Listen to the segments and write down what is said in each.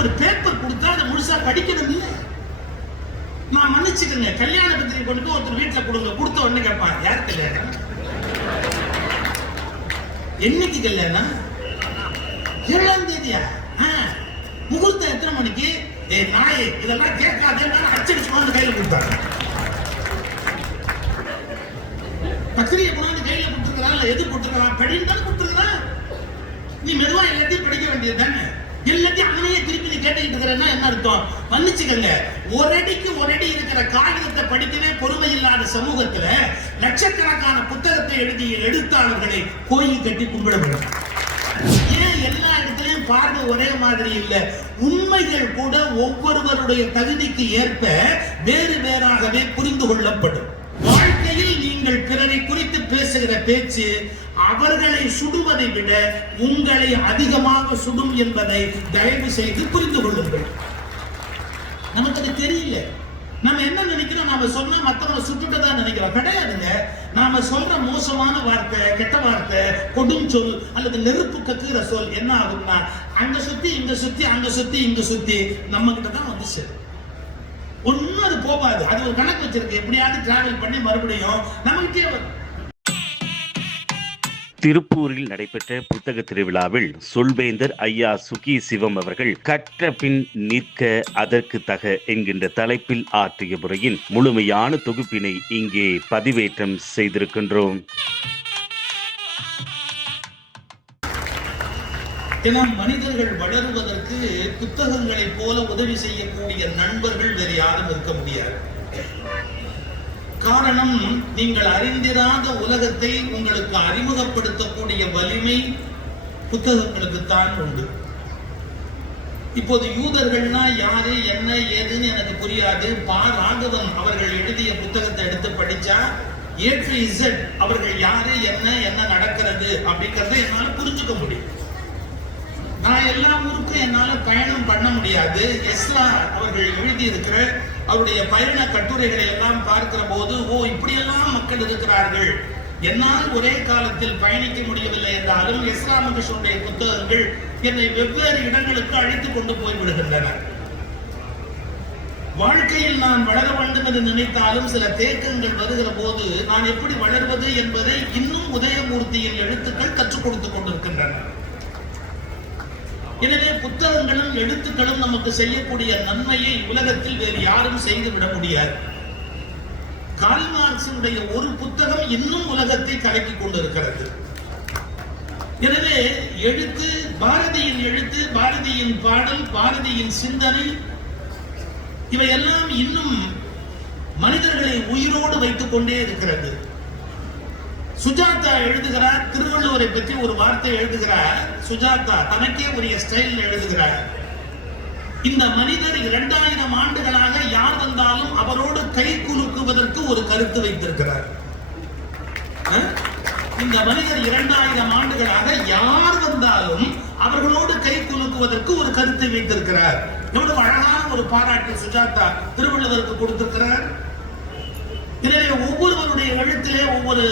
ஒரு பேப்பர் கொடுத்தா அதை முழுசா படிக்கணும் இல்ல. நான் மன்னிச்சுக்கங்க, கல்யாண பத்திரிகை கொண்டு போய் ஒருத்தர் வீட்டுல கொடுங்க, கொடுத்த உடனே கேட்பான் யார் கல்யாணம், என்னைக்கு கல்யாணம், 7ஆம் தேதியா, முகூர்த்தம் எத்தனை மணிக்கு, நாயே இதெல்லாம் கேட்காத அச்சடிச்சு கொண்டு கையில கொடுத்தாங்க. பத்திரிகை கொண்டாந்து கையில கொடுத்துருக்கிறான், எது கொடுத்துருக்கான், படின்னு தான் கொடுத்துருக்கான். நீ மெதுவா எல்லாத்தையும் படிக்க வேண்டியது தானே. எல்லாத்தையும் அவனையே திருப்பி நீ கேட்டுக்கிட்டு இருக்கிறன்னா என்ன அர்த்தம்? மன்னிச்சுக்கங்க, ஒரு அடி இருக்கிற காகிதத்தை படிக்கவே பொறுமை இல்லாத சமூகத்துல லட்சக்கணக்கான புத்தகத்தை எழுதிய எழுத்தாளர்களை கோயில் கட்டி கும்பிட வேண்டும். ஏன் எல்லா இடத்துலயும் பார்வை ஒரே மாதிரி இல்ல? உண்மைகள் கூட ஒவ்வொருவருடைய தகுதிக்கு ஏற்ப வேறு வேறாகவே புரிந்து கொள்ளப்படும். வாழ்க்கையில் நீங்கள் பிறரை குறித்து பேசுகிற பேச்சு அவர்களை சுடுவதை விட உங்களை அதிகமாக சுடும் என்பதை தயவு செய்து புரிந்து கொள்ளுங்கள். நமக்கு அது தெரியல. நம்ம என்ன நினைக்கிறோம், நாம சொன்னா மத்தவங்க சுட்டுட்டதான் நினைக்கிறோம். கிடையாதுங்க. நாம சொல்ற மோசமான வார்த்தை, கெட்ட வார்த்தை, கொடும் சொல் அல்லது நெருப்பு கக்குகிற சொல் என்ன ஆகும்னா அங்க சுத்தி இங்க சுத்தி அங்க சுத்தி இங்க சுத்தி நம்ம கிட்ட தான் வந்து சேரும். ஒன்னும் அது போகாது. அது ஒரு கணக்கு வச்சிருக்கு, எப்படியாவது டிராவல் பண்ணி மறுபடியும் நமக்கிட்டே வரும். திருப்பூரில் நடைபெற்ற புத்தக திருவிழாவில் சொல்வேந்தர் ஐயா சுகி சிவம் அவர்கள் கற்ற பின் நிற்க அதற்கு தக என்கின்ற தலைப்பில் ஆற்றிய முறையின் முழுமையான தொகுப்பினை இங்கே பதிவேற்றம் செய்திருக்கின்றோம். மனிதர்கள் வளருவதற்கு புத்தகங்களைப் போல உதவி செய்யக்கூடிய நண்பர்கள் வேறு யாரும் இருக்க முடியாது. காரணம், நீங்கள் அறிந்திராத உலகத்தை உங்களுக்கு அறிமுகப்படுத்தக்கூடிய வலிமை புத்தகங்களுக்கு தான் உண்டு. இப்போது யூதர்கள்னா யாரு என்ன ஏதுன்னு எனக்கு புரியாது. பா ராகவன் அவர்கள் எழுதிய புத்தகத்தை எடுத்து படிச்சா A to Z அவர்கள் யாரு என்ன என்ன நடக்கிறது அப்படிங்கறத என்னால புரிஞ்சுக்க முடியும். நான் எல்லா ஊருக்கும் என்னால பயணம் பண்ண முடியாது. எஸ்ரா அவர்கள் எழுதி இருக்கிற அவருடைய பயண கட்டுரைகளை எல்லாம் பார்க்கிற போது இப்படியெல்லாம் மக்கள் இருக்கிறார்கள். என்னால் ஒரே காலத்தில் பயணிக்க முடியவில்லை என்றாலும் எஸ்ரா மகேஷனுடைய புத்தகங்கள் என்னை வெவ்வேறு இடங்களுக்கு அழைத்துக் கொண்டு போய் விடுகின்றன. வாழ்க்கையில் நான் வளர வேண்டும் என்று நினைத்தாலும் சில தேக்கங்கள் வருகிற போது நான் எப்படி வளர்வது என்பதை இன்னும் உதயமூர்த்தியின் எழுத்துக்கள் கற்றுக் கொடுத்துக் கொண்டிருக்கின்றன. எனவே புத்தகங்களும் எழுத்துக்களும் நமக்கு செய்யக்கூடிய நன்மையை உலகத்தில் வேறு யாரும் செய்துவிட முடியாது. கார்ல் மார்க்ஸுடைய ஒரு புத்தகம் இன்னும் உலகத்தை கலக்கிக் கொண்டிருக்கிறது. எனவே எழுத்து, பாரதியின் எழுத்து, பாரதியின் பாடல், பாரதியின் சிந்தனை இவையெல்லாம் இன்னும் மனிதர்களை உயிரோடு வைத்துக் கொண்டே இருக்கிறது. சுஜாதா எழுதுகிறார், திருவள்ளுவரை பற்றி ஒரு வார்த்தை எழுதுகிறார். சுஜாதா தனக்கே உரிய ஸ்டைல் எழுதுகிறார். இந்த மனிதர் 2000 ஆண்டுகளாக யார் வந்தாலும் அவரோடு கை குலுக்குவதற்கு ஒரு கருத்து வைத்திருக்கிறார். இந்த மனிதர் 2000 ஆண்டுகளாக யார் வந்தாலும் அவர்களோடு கை குலுக்குவதற்கு ஒரு கருத்தை வைத்திருக்கிறார். எவ்வளவு அழகான ஒரு பாராட்டு சுஜாதா திருவள்ளுவருக்கு கொடுத்திருக்கிறார். எனவே ஒவ்வொருவருடைய எழுத்திலே ஒவ்வொரு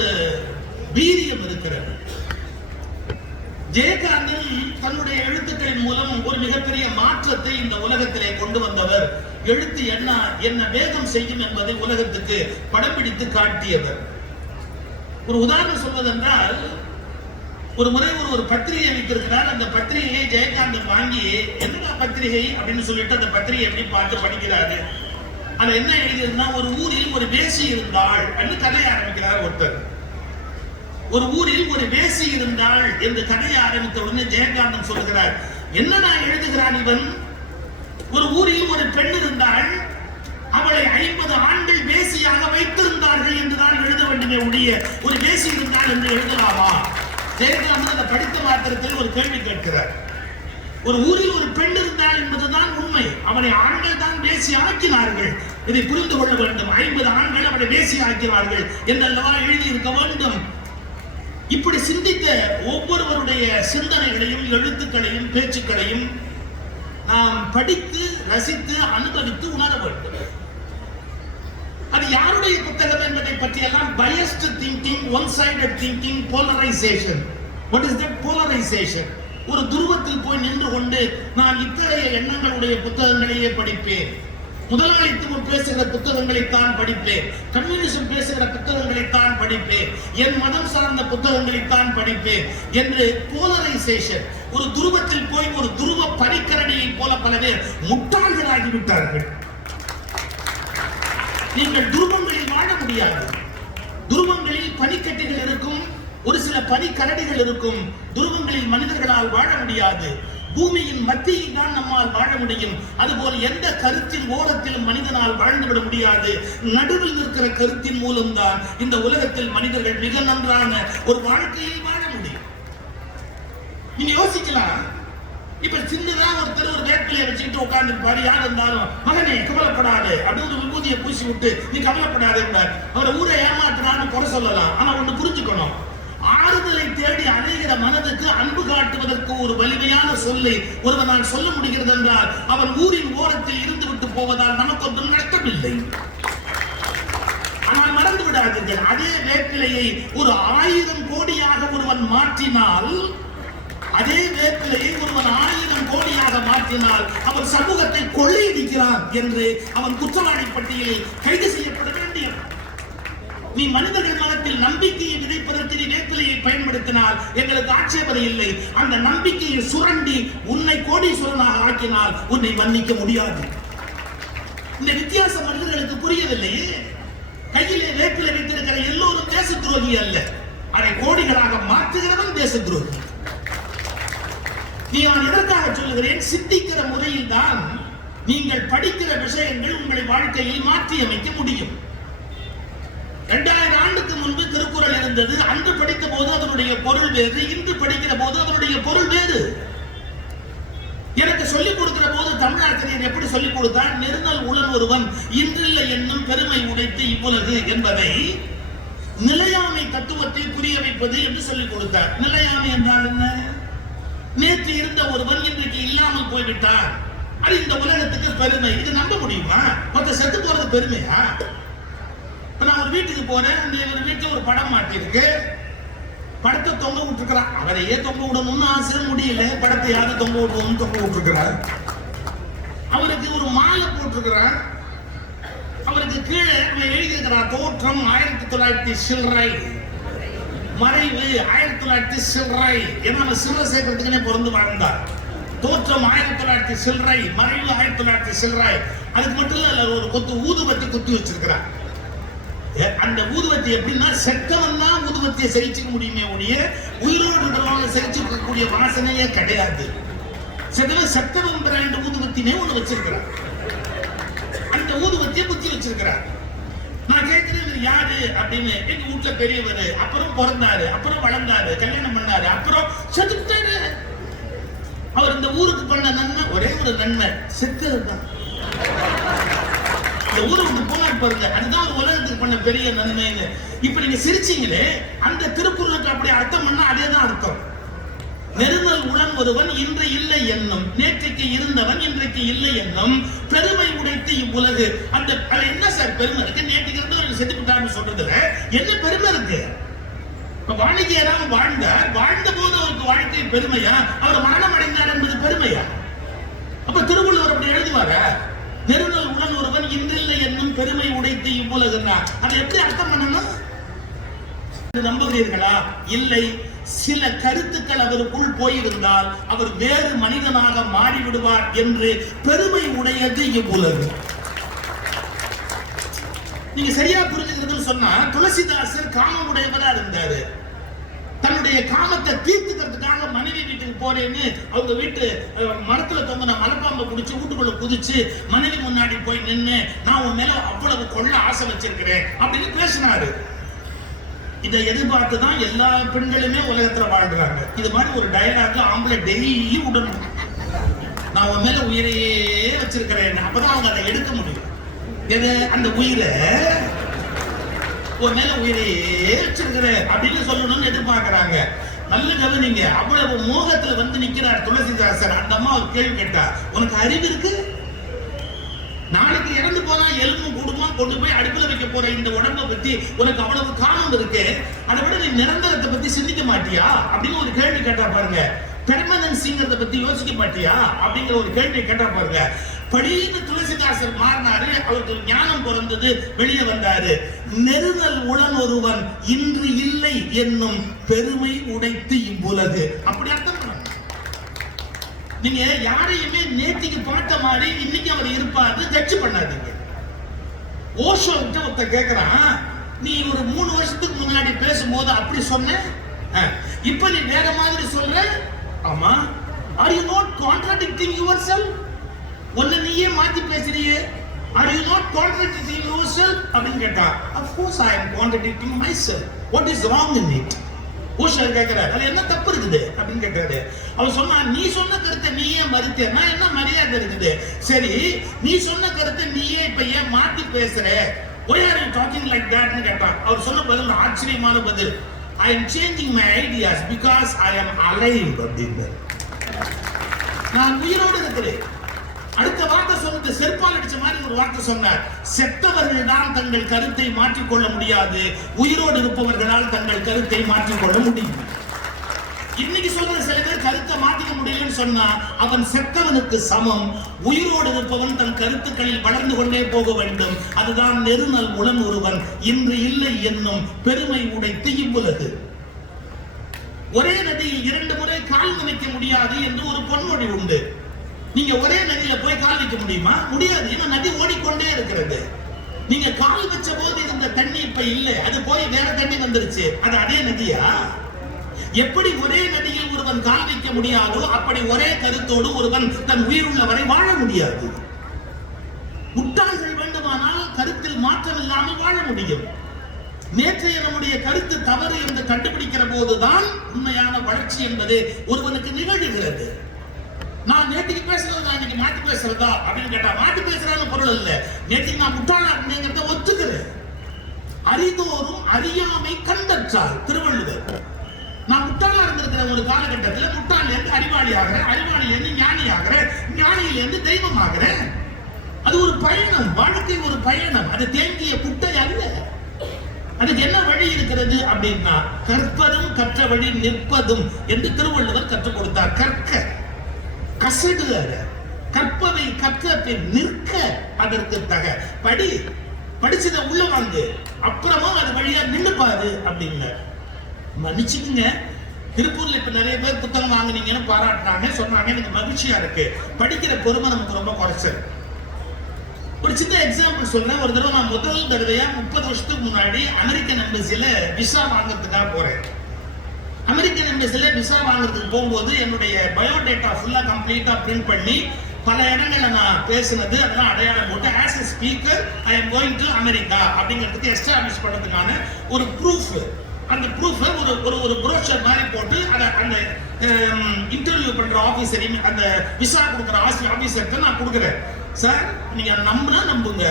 வீரியம் இருக்கிறது. ஜெயகாந்தன் தன்னுடைய எழுத்துக்களின் மூலம் ஒரு மிகப்பெரிய மாற்றத்தை இந்த உலகத்திலே கொண்டு வந்தவர். எழுத்து என்ன வேகம் செய்யும் என்பதை உலகத்துக்கு படம் பிடித்து காட்டியவர். ஒரு உதாரணம் சொல்வதென்றால், ஒரு முறை ஒரு பத்திரிகை வைத்திருக்கிறார். அந்த பத்திரிகையை ஜெயகாந்தன் வாங்கி என்னடா பத்திரிகை அப்படின்னு சொல்லிட்டு அந்த பத்திரிகை எப்படி பார்த்து படிக்கிறாரு. அது என்ன எழுதியிருந்தா, ஒரு ஊரில் ஒரு வேசி இருந்தாள் என்று கதையை ஆரம்பிக்கிறார் ஒருத்தர். ஒரு ஊரில் ஒரு வேசி இருந்தாள் என்று கதையை ஆரம்பித்த உடனே ஜெயகாந்தன் சொல்கிறார், என்னடா எழுதுகிறான் இவன்? ஒரு ஊரில் ஒரு பெண் இருந்தாள், அவளை 50 ஆண்கள் வேசியாக வைத்திருந்தார்கள் என்றுதான் எழுத வேண்டுமே ஒழிய ஒரு வேசி இருந்தாள் என்று எழுதலாமா? ஜெயகாந்தன் அதை படித்த மாத்திரத்தில் ஒரு கேள்வி கேட்கிறார். ஒரு ஊரில் ஒரு பெண் இருந்தாள் என்பதுதான் உண்மை. அவளை ஆண்கள் தான் வேசி ஆக்கினார்கள். இதை புரிந்து கொள்ள வேண்டும். 50 ஆண்கள் அவளை வேசி ஆக்கினார்கள் என்றல்லவா எழுதி இருக்க வேண்டும். இப்படி சிந்தித்த ஒவ்வொருவருடைய சிந்தனைகளையும் எழுத்துக்களையும் பேச்சுக்களையும் நாம் படித்து ரசித்து அனுபவித்து உணர வேண்டும். அது யாருடைய புத்தகம் என்பதை பற்றி எல்லாம் biased thinking, one sided thinking, polarization. What is that polarization? ஒரு துருவத்தில் போய் நின்று கொண்டு நான் இத்தகைய எண்ணங்களுடைய புத்தகங்களையே படிப்பேன், முதலாளித்துவம் பேசுகிற புத்தகங்களைத்தான் படிப்பேன், கம்யூனிசம் பேசுகிற புத்தகங்களைத்தான் படிப்பேன், என் மதம் சார்ந்த புத்தகங்களைத்தான் படிப்பேன் என்று போலரைசேஷன், ஒரு துருவத்தில் போய் ஒரு துருவ பனிக்கரடியை போல பல பேர் முட்டாள்களாகிவிட்டார்கள். நீங்கள் துருவங்களில் வாழ முடியாது. துருவங்களில் பனிக்கட்டிகள் இருக்கும், ஒரு சில பனிக்கரடிகள் இருக்கும். துருவங்களில் மனிதர்களால் வாழ முடியாது. பூமியின் மத்தியில் தான் நம்மால் வாழ முடியும். அதுபோல் எந்த கருத்தின் ஓரத்திலும் மனிதனால் வாழ்ந்துவிட முடியாது. நடுவில் இருக்கிற கருத்தின் மூலம்தான் இந்த உலகத்தில் மனிதர்கள் மிக நன்றான ஒரு வாழ்க்கையை வாழ முடியும். நீங்க யோசிக்கலாம், இப்ப சின்னதா ஒருத்தர் ஒரு வேப்பிலையை வச்சுக்கிட்டு உட்கார்ந்துருப்பாரு, யார் இருந்தாலும் மகனே கவலைப்படாது அப்படின்னு ஒரு விபூதியை பூசி விட்டு நீ கவலைப்படாது என்றார். அவரை ஊரை ஏமாற்றுறான்னு குறை சொல்லலாம். ஆனா ஒண்ணு புரிஞ்சுக்கணும், ஆறுதலை தேடி அலைகிற மனதுக்கு அன்பு காட்டுவதற்கு ஒரு வலிமையான சொல்லை ஒருவனால் சொல்ல முடிகிறது என்றால் அவன் ஊரின் ஓரத்தில் இருந்து விட்டு போவதால் நமக்கு ஒன்றும் நஷ்டமில்லை. ஆனால் மறந்து விடாதீர்கள், அதே வேப்பிலையை ஒரு 1000 கோடியாக ஒருவன் மாற்றினால், அதே வேப்பிலையை ஒருவன் 1000 கோடியாக மாற்றினால் அவன் சமூகத்தை கொள்ளையடிக்கிறான் என்று அவன் குற்றவாளி பட்டியலில் கைது செய்யப்பட வேண்டியவன். நீ மனிதர்கள் மனத்தில் நம்பிக்கையை விதைப்பதற்கு நீ வேப்பிலையை பயன்படுத்தினால் எங்களுக்கு ஆட்சேபனை இல்லை. அந்த நம்பிக்கையை சுரண்டி உன்னை கோடீஸ்வரனாக ஆக்கினால் உன்னை மன்னிக்க முடியாது. இந்த வித்தியாசம் மனிதர்களுக்கு புரியவில்லையே. கையிலே வேப்பிலை வைத்திருக்கிற எல்லோரும் தேச துரோகி அல்ல, அதை கோடிகளாக மாற்றுகிறவன் தேச துரோகி. நீ நான் எதற்காக சொல்லுகிறேன், சிந்திக்கிற முறையில் தான் நீங்கள் படிக்கிற விஷயங்கள் உங்களை வாழ்க்கையில் மாற்றி அமைக்க முடியும். 2000 ஆண்டுக்கு முன்பு திருக்குறள் இருந்தது. அன்று படித்த போது அதனுடைய பொருள் வேறு, இன்று படிக்கிற போது அதனுடைய பொருள் வேறு. எனக்கு சொல்லிக் கொடுக்கிற போது தமிழாசிரியர் எப்படி சொல்லிக் கொடுத்தார், நெருநல் உளன் ஒருவன் இன்றில்லை என்னும் பெருமை உடைத்து இவ்வுலகு என்பதை நிலையாமை தத்துவத்தை புரிய வைப்பது என்று சொல்லிக் கொடுத்தார். நிலையாமை என்றால் என்ன? நேற்று இருந்த ஒருவன் இன்றைக்கு இல்லாமல் போய்விட்டார், அது இந்த உலகத்துக்கு பெருமை. இது நம்ப முடியுமா? மொத்த செத்து போறது பெருமையா? நான் ஒரு வீட்டுக்கு போறேன், ஒரு வீட்டுல ஒரு படம் மாட்டிருக்கு, படத்தை தொங்க விட்டுருக்கிறான். அவரையே தொங்க விடணும்னு ஆசை முடியல, படத்தை யாரு தொங்க விடணும்னு தொங்க விட்டுருக்கிறார். அவருக்கு ஒரு மாலை போட்டிருக்கிறான், அவருக்கு கீழே எழுதியிருக்கிறார் தோற்றம் 1900 சில்லறை, மறைவு 1900 சில்லறை. ஏன்னா நம்ம சில்லறை சேர்க்கறதுக்குன்னே பிறந்து வாழ்ந்தார். தோற்றம் 1900 சில்லறை, மறைவு 1900 சில்லறை. அதுக்கு மட்டும் இல்ல, ஒரு கொத்து ஊதுபத்தி குத்தி வச்சிருக்கிறார். அந்த ஊதுவத்தி எப்படின்னா, செத்தவன் தான் ஊதுவத்தியை சகிச்சுக்க முடியுமே ஒழிய உயிரோடு சகிச்சுக்கூடிய வாசனையே கிடையாது. செத்தவன் பிராண்ட் ஊதுவத்தினே ஒண்ணு வச்சிருக்கிறார். அந்த ஊதுவத்தியை குத்தி வச்சிருக்கிறார். நான் கேட்கிறேன் யாரு அப்படின்னு. எங்க வீட்டுல பெரியவர், அப்புறம் பிறந்தாரு, அப்புறம் வளர்ந்தாரு, கல்யாணம் பண்ணாரு, அப்புறம் செத்துட்டாரு. அவர் இந்த ஊருக்கு பண்ண நன்மை ஒரே ஒரு நன்மை, செத்ததுதான். ஊருக்கு போனார் பாருங்க, அதுதான் உலகத்துக்கு பண்ண பெரிய நன்மைன்னு. இப்ப நீங்க சிரிச்சீங்களே, அந்த திருக்குறளுக்கு அப்படி அர்த்தம் பண்ணா அதேதான் அர்த்தம். நெருநல் உளன் ஒருவன் இன்று இல்லை என்னும், நேற்றைக்கு இருந்தவன் இன்றைக்கு இல்லை என்னும் பெருமை உடைத்து இவ்வுலகு. அந்த என்ன சார் பெருமை இருக்கு? நேற்றுக்கு இருந்தவர்கள் செத்து விட்டான்னு சொல்றதுல என்ன பெருமை இருக்கு? வாணிஜராக வாழ்ந்தார், வாழ்ந்த போது அவருக்கு வாழ்க்கை பெருமையா? அவர் மரணம் அடைந்தார் என்பது பெருமையா? அப்ப திருவள்ளுவர் அப்படி எழுதுவாரா? நெருநல் உடன் ஒருவன் இன்றில்லை என்னும் பெருமை உடைத்து இவ்வுலகுன்னா அதை எப்படி அர்த்தம் பண்ணணும்? நம்புகிறீர்களா? இல்லை. சில கருத்துக்கள் அவருக்குள் போயிருந்தால் அவர் வேறு மனிதனாக மாறிவிடுவார் என்று பெருமை உடையது இவ்வுலகு. நீங்க சரியா புரிஞ்சுக்கிறதுன்னு சொன்னா, துளசிதாசர் காமமுடையவரா இருந்தாரு. தன்னுடைய காமத்தை தீர்த்துக்கிறதுக்காக மனைவி வீட்டுக்கு போறேன்னு அவங்க வீட்டு மரத்துல தொங்கின மலைப்பாம்பை பிடிச்சி வீட்டுக்குள்ள குதிச்சு மனைவி முன்னாடி போய் நின்று, நான் உன் மேல அவ்வளவு கொள்ள ஆசை வச்சிருக்கிறேன் அப்படின்னு பேசினாரு. இதை எதிர்பார்த்துதான் எல்லா பெண்களுமே உலகத்துல வாழ்றாங்க. இது மாதிரி ஒரு டயலாக் ஆம்பளை டெய்லி விடணும், நான் உன் மேல உயிரையே வச்சிருக்கிறேன். அப்பதான் அவங்க அதை எடுக்க முடியும். எது? அந்த உயிரை உன் மேல உயிரையே வச்சிருக்கிற அப்படின்னு சொல்லணும்னு எதிர்பார்க்கிறாங்க. நல்ல கவனிங்க, அவ்வளவு மோகத்துல வந்து நிக்கிறார் துளசிதாசர். அந்த அம்மா ஒரு கேள்வி கேட்டா, உனக்கு அறிவு இருக்கு? நாளைக்கு இறந்து போனா எலும்பு கூடுமா, கொண்டு போய் அடுப்புல வைக்க போற இந்த உடம்பை பத்தி உனக்கு அவ்வளவு காமம் இருக்கு, அதை விட நீ நிரந்தரத்தை பத்தி சிந்திக்க மாட்டியா அப்படின்னு ஒரு கேள்வி கேட்டா பாருங்க. பெர்மனன்சிங்கிறத பத்தி யோசிக்க மாட்டியா அப்படிங்கிற ஒரு கேள்வி கேட்டா பாருங்க. படின்னு துளசிதாசர் மாறினாரு, அவருக்கு ஞானம் பிறந்தது, வெளியே வந்தாரு. நெருநல் உளன் ஒருவன் இன்று இல்லை என்னும் பெருமை உடைத்து இவ்வுலகு. அப்படி அர்த்தம் பண்ண. நீங்க யாரையுமே நேத்திக்கு பார்த்த மாதிரி இன்னைக்கு அவர் இருப்பாரு ஜட்ஜ் பண்ணாதீங்க. ஓஷோ கிட்ட ஒருத்த கேக்குறான், நீ ஒரு 3 வருஷத்துக்கு முன்னாடி பேசும்போது அப்படி சொன்ன, இப்ப நீ வேற மாதிரி சொல்ற. ஆமா, are you not contradicting yourself? ஒன்னு நீயே மாத்தி பேசுறியே, are you not contradicting yourself அப்படின்னு கேட்டா, of course I am contradicting myself. What is wrong in it? Osho கேக்குறாரு, அது என்ன தப்பு இருக்குது அப்படின்னு கேட்டாரு. அவன் சொன்னா, நீ சொன்ன கருத்தை நீயே மறுத்தேன்னா என்ன மரியாதை இருக்குது? சரி, நீ சொன்ன கருத்தை நீயே இப்ப ஏன் மாத்தி பேசுற? Why are you talking like that ன்னு கேட்டான். அவர் சொன்ன பதில் ஆச்சரியமான பதில். I am changing my ideas because I am alive அப்படின்னு. நான் உயிரோடு இருக்கிறேன். அடுத்த வார்த்தை சொன்னது செருப்பால் அடிச்ச மாதிரி ஒரு வார்த்தை சொன்னார். செத்தவர்கள் தான் தங்கள் கருத்தை மாற்றிக்கொள்ள முடியாது, உயிரோடு இருப்பவர்களால் தங்கள் கருத்தை மாற்றிக்கொள்ள முடியும். இன்னைக்கு சொல்ற சில பேர் கருத்தை மாற்றிக்க முடியலன்னு சொன்னா அவன் செத்தவனுக்கு சமம். உயிரோடு இருப்பவன் தன் கருத்துக்களில் வளர்ந்து கொண்டே போக வேண்டும். அதுதான் நெருநல் உளன் ஒருவன் இன்று இல்லை என்னும் பெருமை உடைத்து இவ்வுலகு. ஒரே நதியில் 2 முறை கால் நனைக்க முடியாது என்று ஒரு பொன்மொழி உண்டு. நீங்க ஒரே நதியில போய் கால் வைக்க முடியுமா? முடியாது. ஏன்னா நதி ஓடிக்கொண்டே இருக்கிறது. நீங்க கால் வச்ச போது இருந்த தண்ணி இப்ப இல்லை, அது போய் வேற தண்ணி வந்துருச்சு. அது அதே நதியா? எப்படி ஒரே நதியில் ஒருவன் கால் வைக்க முடியாதோ அப்படி ஒரே கருத்தோடு ஒருவன் தன் உயிருள்ள வரை வாழ முடியாது. முட்டாள்கள் வேண்டுமானால் கருத்தில் மாற்றம் இல்லாமல் வாழ முடியும். நேற்றைய நம்முடைய கருத்து தவறு என்று கண்டுபிடிக்கிற போதுதான் உண்மையான வளர்ச்சி என்பது ஒருவனுக்கு நிகழ்கிறது. நான் நேற்றுக்கு பேசுறது நான் இன்னைக்கு மாற்றி பேசுறதா அப்படின்னு கேட்டா, மாற்றி பேசுறான்னு பொருள் இல்ல. நேற்றுக்கு நான் முட்டாளா இருந்தேங்கிறத ஒத்துக்கிறேன். அறிதோறும் அறியாமை கண்டற்றார் திருவள்ளுவர். நான் முட்டாளா இருந்திருக்கிற ஒரு காலகட்டத்தில் முட்டாள் இருந்து அறிவாளி ஆகிறேன், அறிவாளியில இருந்து ஞானி ஆகிறேன், ஞானியில இருந்து தெய்வம் ஆகிறேன். அது ஒரு பயணம், வாழ்க்கை ஒரு பயணம். அது தேங்கிய குட்டை அல்ல. அதுக்கு என்ன வழி இருக்கிறது அப்படின்னா, கற்பதும் கற்ற வழி நிற்பதும் என்று திருவள்ளுவர் கற்றுக் கொடுத்தார். கற்க கசடுகிற, கற்பதை கற்ற பின் நிற்க அதற்கு தக. படிச்சதை உள்ள வாங்கு, அப்புறமா அது வழியா நின்னுப்பாரு அப்படின்னு. மன்னிச்சுக்குங்க, திருப்பூர்ல இப்ப நிறைய பேர் புத்தகம் வாங்குனீங்கன்னு பாராட்டினாங்க, சொன்னாங்க. எனக்கு மகிழ்ச்சியா இருக்கு. படிக்கிற பொறுமை நமக்கு ரொம்ப குறைச்சல். ஒரு சின்ன எக்ஸாம்பிள் சொல்றேன். ஒரு தடவை நான் முதல் தடவையா 30 வருஷத்துக்கு முன்னாடி அமெரிக்கன் எம்பசில விசா வாங்குறதுக்காக போறேன். அமெரிக்கன் எம்பசில விசா வாங்குறதுக்கு போகும்போது என்னுடைய பயோடேட்டா ஃபுல்லா கம்ப்ளீட்டா பிரிண்ட் பண்ணி பல இடங்கள்ல நான் பேசினது அதெல்லாம் அடையாளம் போட்டு as a speaker I am going to America அப்படிங்கிறதுக்கு எஸ்டாப்ளிஷ் பண்ணதுக்கான ஒரு ப்ரூஃப். அந்த ப்ரூஃப் ஒரு ப்ரோஷர் மாதிரி போட்டு அந்த இன்டர்வியூ பண்ற ஆபீசர், அந்த விசா கொடுக்குற ஆபீசருக்கு நான் கொடுக்குறேன். சார், நீங்க நம்புங்க,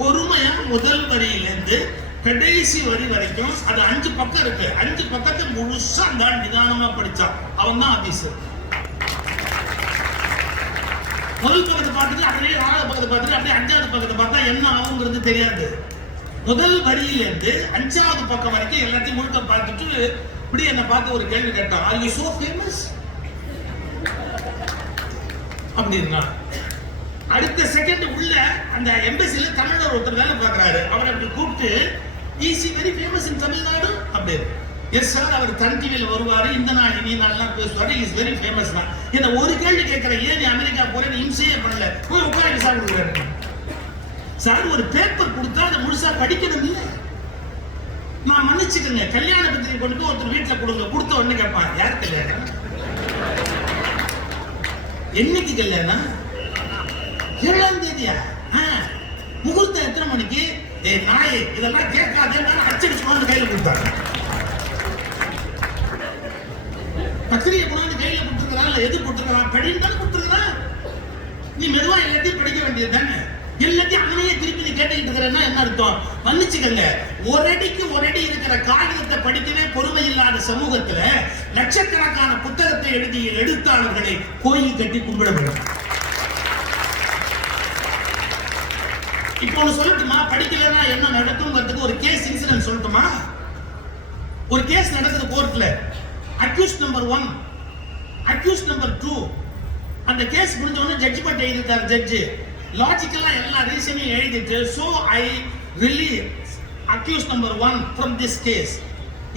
பொறுமையா முதல் வரியிலிருந்து கடைசி வரி வரைக்கும் அது 5 பக்கம் இருக்கு. 5 பக்கத்தை முழுசா தான் நிதானமா படிச்சான். அவன் தான் ஆபீசர். முதல் பக்கத்தை பார்த்துட்டு அப்படியே 4வது பக்கத்தை பார்த்துட்டு அப்படியே 5வது பக்கத்தை பார்த்தா என்ன ஆகுங்கிறது தெரியாது. முதல் வரியிலிருந்து 5வது பக்கம் வரைக்கும் எல்லாத்தையும் முழுக்க பார்த்துட்டு இப்படி என்ன பார்த்து ஒரு கேள்வி கேட்டான். Are you so famous? அப்படின்னா அடுத்த செகண்ட் உள்ள அந்த எம்பசில தமிழ்ல ஒருத்தர் வேலை பார்க்கறாரு. அவர் அப்படி கூப்பிட்டு, is he very famous in Tamil Nadu அப்படின்னு. எஸ் சார், அவர் சன் டிவில வருவாரு, இந்த நாள் இனி நாள்லாம் பேசுவாரு, இஸ் வெரி ஃபேமஸ் தான். என்ன ஒரு கேள்வி கேட்கிறேன், ஏன் நீ அமெரிக்கா போறேன்னு இம்சையே பண்ணல, போய் உட்கார விசா கொடுக்குறாரு. சார், ஒரு பேப்பர் கொடுத்தா அதை முழுசா படிக்கணும் இல்ல. நான் மன்னிச்சுக்கங்க, கல்யாண பத்திரிகை கொண்டு போய் ஒருத்தர் வீட்டுல கொடுங்க, கொடுத்த உடனே கேட்பான், யார் கல்யாணம், என்னைக்கு கல்யாணம், 7ஆம் தேதியா, முகூர்த்தம் எத்தனை மணிக்கு, நாய் இதெல்லாம் கேட்காதே அச்சடிச்சு கொண்டு கையில கொடுத்தாங்க. பத்திரிகை கொண்டு கையில கொடுத்துருக்கிறான், எது கொடுத்துருக்கிறான், படின்னு தான் கொடுத்துருக்கிறான். நீ மெதுவா எல்லாத்தையும் படிக்க வேண்டியது தானே. எல்லாத்தையும் அவனையே திருப்பி நீ கேட்டுக்கிட்டு இருக்கிறன்னா என்ன அர்த்தம்? மன்னிச்சுக்கங்க, ஒரு அடி இருக்கிற காகிதத்தை படிக்கவே பொறுமை இல்லாத சமூகத்துல லட்சக்கணக்கான புத்தகத்தை எழுதிய எழுத்தாளர்களை கோயில் கட்டி கும்பிட வேண்டும். இப்போ ஒண்ணு சொல்லட்டுமா, படிக்கலன்னா என்ன நடக்கும்ங்கிறதுக்கு ஒரு கேஸ் இன்சிடென்ட் சொல்லட்டுமா? ஒரு கேஸ் நடக்குது கோர்ட்ல. அக்யூஸ்ட் நம்பர் 1 அக்யூஸ் நம்பர் 2 அந்த கேஸ் முடிஞ்ச உடனே ஜட்ஜ்மெண்ட் எழுதிட்டார் ஜட்ஜ். லாஜிக்கலா எல்லா ரீசனையும் எழுதிட்டு so I release accused number 1 from this case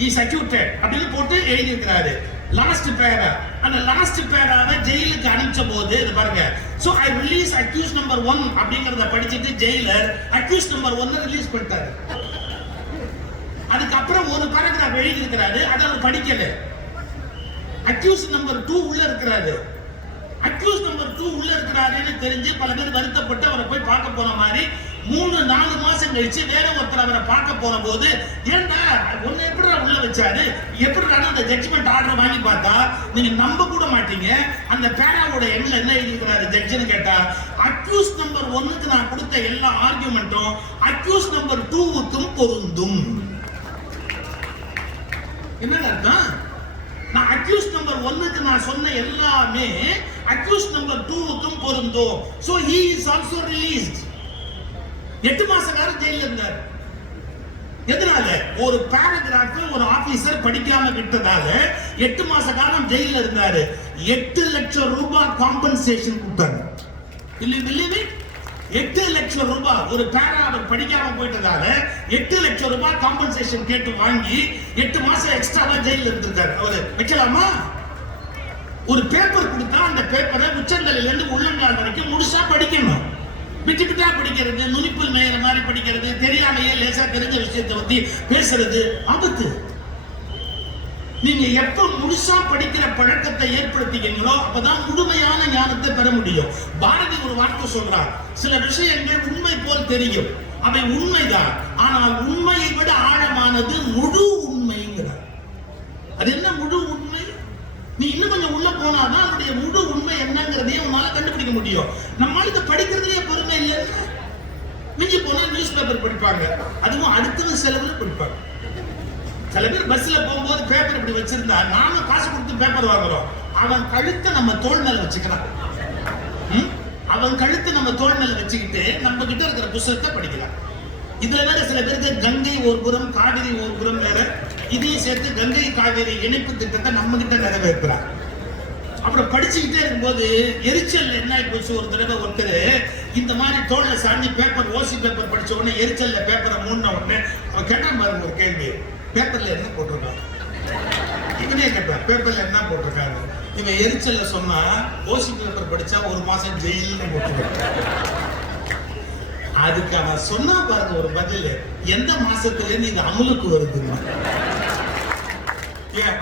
is acquitted அப்படின்னு போட்டு எழுதி இருக்கிறாரு. லாஸ்ட் பேரா, அந்த லாஸ்ட் பேராவை ஜெயிலுக்கு அனுப்பிச்ச போது இது பாருங்க, so I release accused number 1 அப்படிங்கறத படிச்சிட்டு ஜெயிலர் accused number 1 ரிலீஸ் பண்ணிட்டாரு. அதுக்கப்புறம் ஒரு பேராகிராஃப் எழுதி இருக்கிறாரு, அதை அவர் படிக்கல. accused number 2 உள்ள இருக்கிறாரு. accused number 2 உள்ள இருக்கிறாருன்னு தெரிஞ்சு பல பேர் வருத்தப்பட்டு அவரை போய் பார்க்க போன மாதிரி 3-4 மாசம் கழிச்சு வேற ஒருத்தர் அவரை பார்க்க போன போது, ஏன்டா ஒன்னு எப்படி உள்ள வச்சாரு, எப்படி அந்த ஜட்ஜ்மெண்ட் ஆர்டர் வாங்கி பார்த்தா நீங்க நம்ப கூட மாட்டீங்க. அந்த பேராவோட எண்ணில் என்ன எழுதிக்கிறாரு ஜட்ஜ்னு கேட்டா, அக்யூஸ் நம்பர் 1க்கு நான் கொடுத்த எல்லா ஆர்குமெண்ட்டும் அக்யூஸ் நம்பர் 2க்கும் பொருந்தும். என்ன அர்த்தம்? நான் அக்யூஸ் நம்பர் 1க்கு நான் சொன்ன எல்லாமே அக்யூஸ் நம்பர் 2க்கும் பொருந்தும். so he is also released. 8 மாச காலம் ஜெயில இருந்தார். எதனால? ஒரு பேராகிராஃப் ஒரு ஆபீசர் படிக்காம விட்டதால 8 மாச காலம் ஜெயில இருந்தாரு. 8 லட்சம் ரூபாய் காம்பன்சேஷன் கொடுத்தாங்க. இல்ல 8 லட்சம் ரூபாய் ஒரு பேரா அவர் படிக்காம போயிட்டதால 8 லட்சம் ரூபாய் காம்பன்சேஷன் கேட்டு வாங்கி 8 மாசம் எக்ஸ்ட்ராவா ஜெயில இருந்திருக்காரு. அவரு வைக்கலாமா? ஒரு பேப்பர் கொடுத்தா அந்த பேப்பரை உச்சந்தலையில இருந்து உள்ளங்கால் வரைக்கும் முழுசா படிக்கணும். விட்டு விட்டா படிக்கிறது, நுனிப்புல் மேயற மாதிரி படிக்கிறது, தெரியாமையே லேசா தெரிஞ்ச விஷயத்தை பத்தி பேசுறது ஆபத்து. நீங்க எப்ப முழுசா படிக்கிற பழக்கத்தை ஏற்படுத்திக்கிறீங்களோ அப்பதான் முழுமையான ஞானத்தை பெற முடியும். பாரதி ஒரு வார்த்தை சொல்றார், சில விஷயங்கள் உண்மை போல் தெரியும், அவை உண்மைதான், ஆனால் உண்மையை விட ஆழமானது முழு உண்மைங்கிறார். அது என்ன முழு உண்மை? நீ இன்னும் கொஞ்சம் உள்ள போனாதான் அவருடைய முழு உண்மை என்னங்கிறதையும் உன்னால கண்டுபிடிக்க முடியும். நம்மளால இதை படிக்கிறதுலயே பொறுமை இல்லை. மிஞ்சி போனா நியூஸ் பேப்பர் படிப்பாங்க, அதுவும் அடுத்தவங்க செலவுல படிப்பாங்க. சில பேர் பஸ்ல போகும்போது பேப்பர் இப்படி வச்சிருந்தா நாம காசு கொடுத்து பேப்பர் வாங்குறோம், அவன் கழுத்தை நம்ம தோள் மேல வச்சுக்கிறான். அவன் கழுத்தை நம்ம தோள் மேல வச்சுக்கிட்டு நம்ம கிட்ட இருக்கிற புத்தகத்தை படிக்கிறான். இதுல வேற சில பேருக்கு கங்கை ஒரு புறம் காவிரி ஒரு புறம் வேற, இதையும் சேர்த்து கங்கை காவிரி இணைப்பு திட்டத்தை நம்ம கிட்ட நிறைவேற்றுறான். அப்புறம் படிச்சுக்கிட்டே இருக்கும்போது எரிச்சல் என்ன ஆயிடுச்சு, ஒரு தடவை ஒருத்தர் இந்த மாதிரி தோல்ல சாஞ்சி பேப்பர் ஓசி பேப்பர் படிச்ச உடனே எரிச்சல்ல பேப்பரை மூடின உடனே அவன் கேட்டான் பாருங்க ஒரு கேள்வி, பேப்பர்ல என்ன போட்டிருக்காங்க? இவனே கேட்டான் பேப்பர்ல என்ன போட்டிருக்காங்க? இவன் எரிச்சல்ல சொன்னா ஓசி பேப்பர் படிச்சா 1 மாசம் ஜெயில்னு போட்டிருக்காங்க. அதுக்கு அவன் சொன்னா பாருங்க ஒரு பதில், எந்த மாசத்துல இருந்து இது அமலுக்கு வருதுன்னா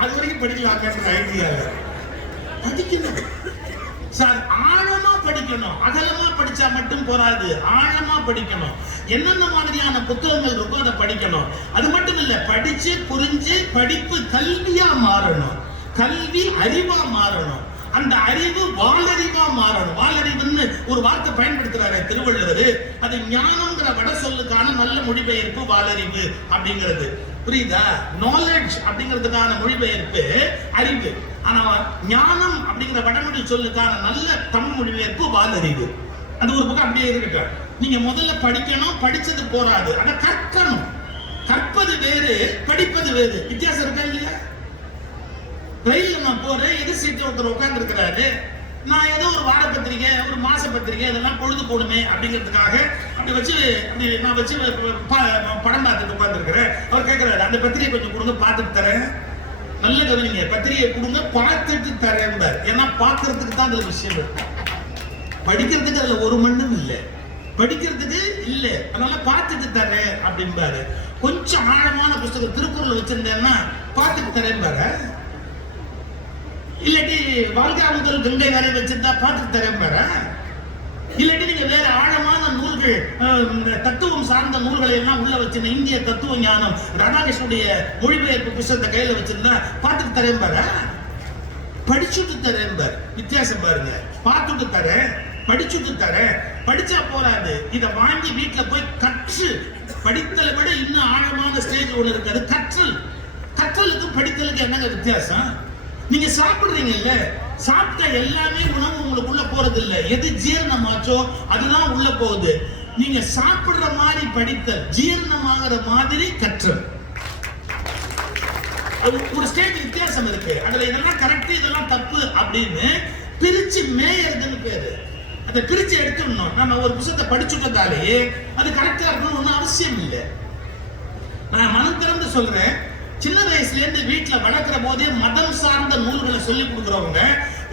அது வரைக்கும் படிக்கலாம் ஐடியா படிக்கணும் சார். ஆழமா படிக்கணும், அகலமா படிச்சா மட்டும் போராது, ஆழமா படிக்கணும். என்னென்ன மாதிரியான புத்தகங்கள் இருக்கோ அதை படிக்கணும். அது மட்டும் இல்ல, படிச்சு புரிஞ்சு படிப்பு கல்வியா மாறணும், கல்வி அறிவா மாறணும், அந்த அறிவு வாலறிவா மாறணும். வாலறிவுன்னு ஒரு வார்த்தை பயன்படுத்துறாரு திருவள்ளுவர், அது ஞானம்ங்கிற வட சொல்லுக்கான நல்ல மொழிபெயர்ப்பு வாலறிவு அப்படிங்கிறது. புரியுதா? நாலேஜ் அப்படிங்கிறதுக்கான மொழிபெயர்ப்பு அறிவு, ஆனா ஞானம் அப்படிங்கிற வடமொழி சொல்லுக்கான நல்ல தமிழ் மொழிபெயர்ப்பு வாலறிவு. அது ஒரு பக்கம் அப்படியே இருக்கட்டும். நீங்க முதல்ல படிக்கணும், படிச்சது போராது, ஆனா கற்கணும். கற்பது வேறு, படிப்பது வேறு. வித்தியாசம் இருக்கா இல்லையா? ரயில்ல நான் போறேன், எதிர் சீட்ல ஒருத்தர் உட்கார்ந்து இருக்கிறாரு, நான் ஏதோ ஒரு வார பத்திரிகை ஒரு மாச பத்திரிகை இதெல்லாம் பொழுது போடுமே அப்படிங்கிறதுக்காக அப்படி வச்சு நான் வச்சு படம் பார்த்துட்டு உட்கார்ந்து இருக்கிறேன். அவர் கேட்கிறாரு, அந்த பத்திரிகை கொஞ்சம் கொடுங்க பார்த்துட்டு தரேன். நல்ல கவனிங்க, பத்திரிகை கொடுங்க பார்த்துட்டு தரேன். ஏன்னா பார்க்கறதுக்கு தான் அதுல விஷயம் இருக்கு, படிக்கிறதுக்கு அதுல ஒரு மண்ணும் இல்லை, படிக்கிறதுக்கு இல்லை, அதனால பார்த்துட்டு தரேன் அப்படின்பாரு. கொஞ்சம் ஆழமான புத்தகம் திருக்குறள் வச்சிருந்தேன்னா பார்த்துட்டு தரேன் பாரு, இல்லாட்டி வாழ்க்கை முதல் கங்கை வரை வச்சிருந்தா பார்த்துட்டு தரேன் பாரு, இல்லாட்டி நீங்க வேற ஆழமான நூல்கள் தத்துவம் சார்ந்த நூல்களை எல்லாம் உள்ள வச்சிருந்த இந்திய தத்துவ ஞானம் ராதாகிருஷ்ணனுடைய மொழிபெயர்ப்பு புத்தகத்தை கையில வச்சிருந்தா பார்த்துட்டு தரேன் பாரு, படிச்சுட்டு தரேன் பாரு. வித்தியாசம் பாருங்க, பார்த்துட்டு தரேன் படிச்சுட்டு தரேன். படிச்சா போறாது, இதை வாங்கி வீட்டுல போய் கற்று, படித்தலை விட இன்னும் ஆழமான ஸ்டேஜ் ஒண்ணு இருக்கு, அது கற்றல். கற்றலுக்கும் படித்தலுக்கு என்னங்க வித்தியாசம்? நீங்க சாப்பிடுறீங்கல்ல, சாப்பிட்ட எல்லாமே உணவு உங்களுக்குள்ள போறது இல்ல, எது ஜீரணமாச்சோ அதுதான் உள்ள போகுது. நீங்க சாப்பிடுற மாதிரி படித்தல், ஜீரணமாகிற மாதிரி கற்றல். ஒரு ஸ்டேட் வித்தியாசம் இருக்கு. அதுல இதெல்லாம் கரெக்ட் இதெல்லாம் தப்பு அப்படின்னு பிரிச்சு மேயறதுன்னு பேரு. அதை பிரிச்சு எடுத்துடணும். நம்ம ஒரு புத்தகத்தை படிச்சுட்டதாலே அது கரெக்டா இருக்கணும்னு ஒன்றும் அவசியம் இல்லை. நான் மனம் திறந்து சொல்றேன், சின்ன வயசுல இருந்து வீட்டுல வளர்க்கிற போதே மதம் சார்ந்த நூல்களை சொல்லி கொடுக்குறவங்க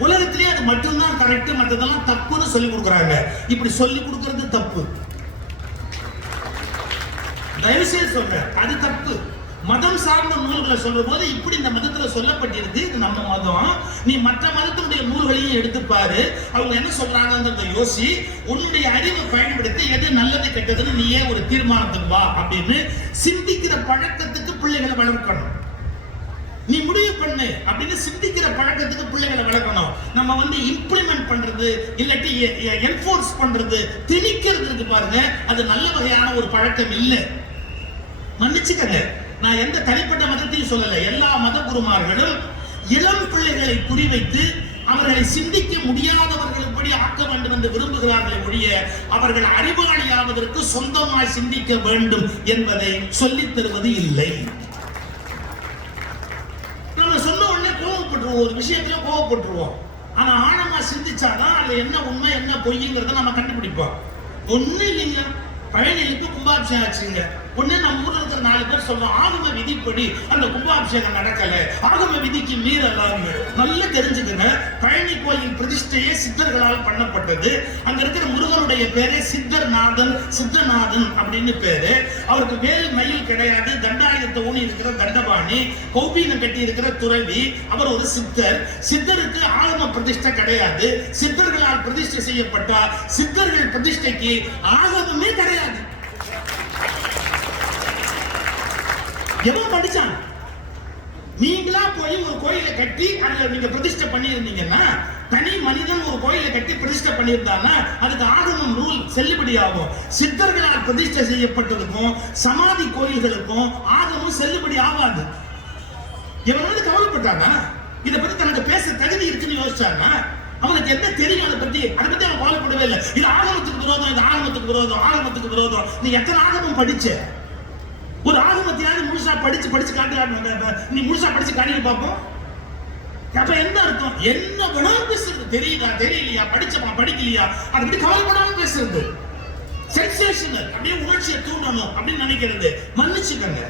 உலகத்திலேயே அது மட்டும்தான் கரெக்ட், மற்றதெல்லாம் தப்புன்னு சொல்லி கொடுக்குறாங்க. இப்படி சொல்லி கொடுக்கறது தப்பு. தயவு செய்து சொல்றேன், அது தப்பு. மதம் சார்ந்த நூல்களை சொல்ற போது இப்படி இந்த மதத்துல சொல்லப்பட்டிருக்கு, இது நம்ம மதம், நீ மற்ற மதத்தினுடைய நூல்களையும் எடுத்து பாரு, அவங்க என்ன சொல்றாங்கன்றத யோசி, உன்னுடைய அறிவை பயன்படுத்தி எது நல்லது கெட்டதுன்னு நீயே ஒரு தீர்மானத்துக்கு வா அப்படின்னு சிந்திக்கிற பழக்கத்துக்கு பிள்ளைகளை வளர்க்கணும். நீ முடிவு பண்ணு அப்படின்னு சிந்திக்கிற பழக்கத்துக்கு பிள்ளைகளை வளர்க்கணும். நம்ம இம்ப்ளிமெண்ட் பண்றது இல்லாட்டி என்ஃபோர்ஸ் பண்றது, திணிக்கிறது இருக்கு பாருங்க, அது நல்ல வகையான ஒரு பழக்கம் இல்லை. மன்னிச்சுக்கங்க, நான் எந்த தனிப்பட்ட மதத்தையும் சொல்லல. எல்லா மத குருமார்களும் இளம் பிள்ளைகளை குறிவைத்து அவர்களை சிந்திக்க முடியாதவர்கள் எப்படி ஆக்க வேண்டும் என்று விரும்புகிறார்கள் ஒழிய அவர்கள் அறிவாளியாவதற்கு சொந்தமாய் சிந்திக்க வேண்டும் என்பதை சொல்லித் தருவது இல்லை. நம்ம சொன்ன உடனே கோவப்பட்டுருவோம், ஒரு விஷயத்துல கோவப்பட்டுருவோம். ஆனா ஆழமா சிந்திச்சாதான் அதுல என்ன உண்மை என்ன பொய்ங்கிறத நம்ம கண்டுபிடிப்போம். ஒண்ணு இல்லைங்க, பழனிக்கு கும்பாபிஷேகம் ஆச்சுங்க. ஒண்ணு நம்ம ஊர்ல இருக்கிற 4 பேர் சொல்றோம், ஆகம விதிப்படி அந்த கும்பாபிஷேகம் நடக்கல, ஆகம விதிக்கு மீறலாம். நல்லா தெரிஞ்சுக்கங்க, பழனி கோயில் பிரதிஷ்டையே சித்தர்களால் பண்ணப்பட்டது. அங்க இருக்கிற முருகனுடைய பேரே சித்தநாதன் அப்படின்னு பேரு. அவருக்கு வேறு மயில் கிடையாது, தண்டாயுதத்தை ஊனி இருக்கிற தண்டபாணி, கௌபீனம் கட்டி இருக்கிற துறவி, அவர் ஒரு சித்தர். சித்தருக்கு ஆகம பிரதிஷ்டை கிடையாது. சித்தர்களால் பிரதிஷ்டை செய்யப்பட்ட சித்தர்கள் பிரதிஷ்டைக்கு ஆகமமே கிடையாது. எவன் படிச்சான்? நீங்களா போய் ஒரு கோயிலை கட்டி அதுல நீங்க பிரதிஷ்டை பண்ணி இருந்தீங்கன்னா, தனி மனிதன் ஒரு கோயிலை கட்டி பிரதிஷ்டை பண்ணியிருந்தானா அதுக்கு ஆகமம் ரூல் செல்லுபடி ஆகும். சித்தர்களால் பிரதிஷ்டை செய்யப்பட்டதுக்கும் சமாதி கோயில்களுக்கும் ஆகமம் செல்லுபடி ஆகாது. இவன் கவலைப்பட்டானா? இதை பத்தி தனக்கு பேச தகுதி இருக்குன்னு யோசிச்சானா? அவனுக்கு என்ன தெரியும் அதை பத்தி அவன் கவலைப்படவே இல்லை. இது ஆகமத்துக்கு விரோதம், இது ஆகமத்துக்கு விரோதம். நீ எத்தனை ஆகமம் படிச்ச? ஒரு ஆகமத்தையாவது முழுசா படிச்சு காட்டு. நீ முழுசா படிச்சு காட்டி பார்ப்போம். அப்ப என்ன அர்த்தம்? என்ன வேணாலும் பேசுறது, தெரியுதா தெரியலையா, படிக்கலையா, அதை பத்தி கவலைப்படாம பேசுறது, சென்சேஷனல், அப்படியே உணர்ச்சியை தூண்டணும் அப்படின்னு நினைக்கிறது. மன்னிச்சுக்கங்க,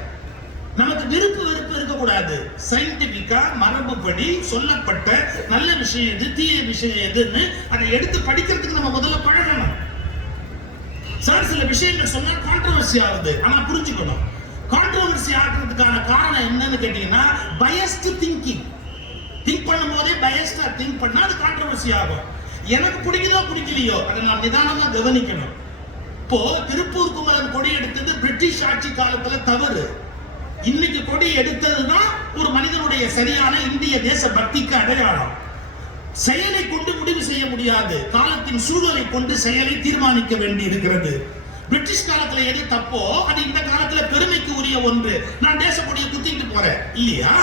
நமக்கு விருப்பு வெறுப்பு இருக்கக்கூடாது. சயின்டிபிக்கா மரபுப்படி சொல்லப்பட்ட நல்ல விஷயம் எது, தீய விஷயம் எதுன்னு அதை எடுத்து படிக்கிறதுக்கு நம்ம முதல்ல பழகணும். சார் சில விஷயங்கள் சொன்னா கான்ட்ரோவர்சி ஆகுது, ஆனா புரிஞ்சுக்கணும். கான்ட்ரோவர்சி ஆகிறதுக்கான காரணம் என்னன்னு கேட்டீங்கன்னா, பயஸ்ட் திங்கிங். திங்க் பண்ணும் போதே பயஸ்டா திங்க் பண்ணா அது கான்ட்ரோவர்சி ஆகும். எனக்கு பிடிக்குதோ பிடிக்கலையோ அதை நான் நிதானமா கவனிக்கணும். இப்போ திருப்பூர் குமரன் கொடி எடுத்தது பிரிட்டிஷ் ஆட்சி காலத்துல தவறு. இன்னைக்கு கொடி எடுத்ததுதான் ஒரு மனிதனுடைய சரியான இந்திய தேச பக்திக்கு அடையாளம். செயலை கொண்டு முடிவு செய்ய முடியாது, காலத்தின் சூழலை கொண்டு செயலை தீர்மானிக்க வேண்டி இருக்கிறது. பிரிட்டிஷ் காலத்துல எது தப்போ அது இந்த காலத்துல பெருமைக்கு உரிய ஒன்று. நான் தேச கொடியை குத்திட்டு போறேன் இல்லையா?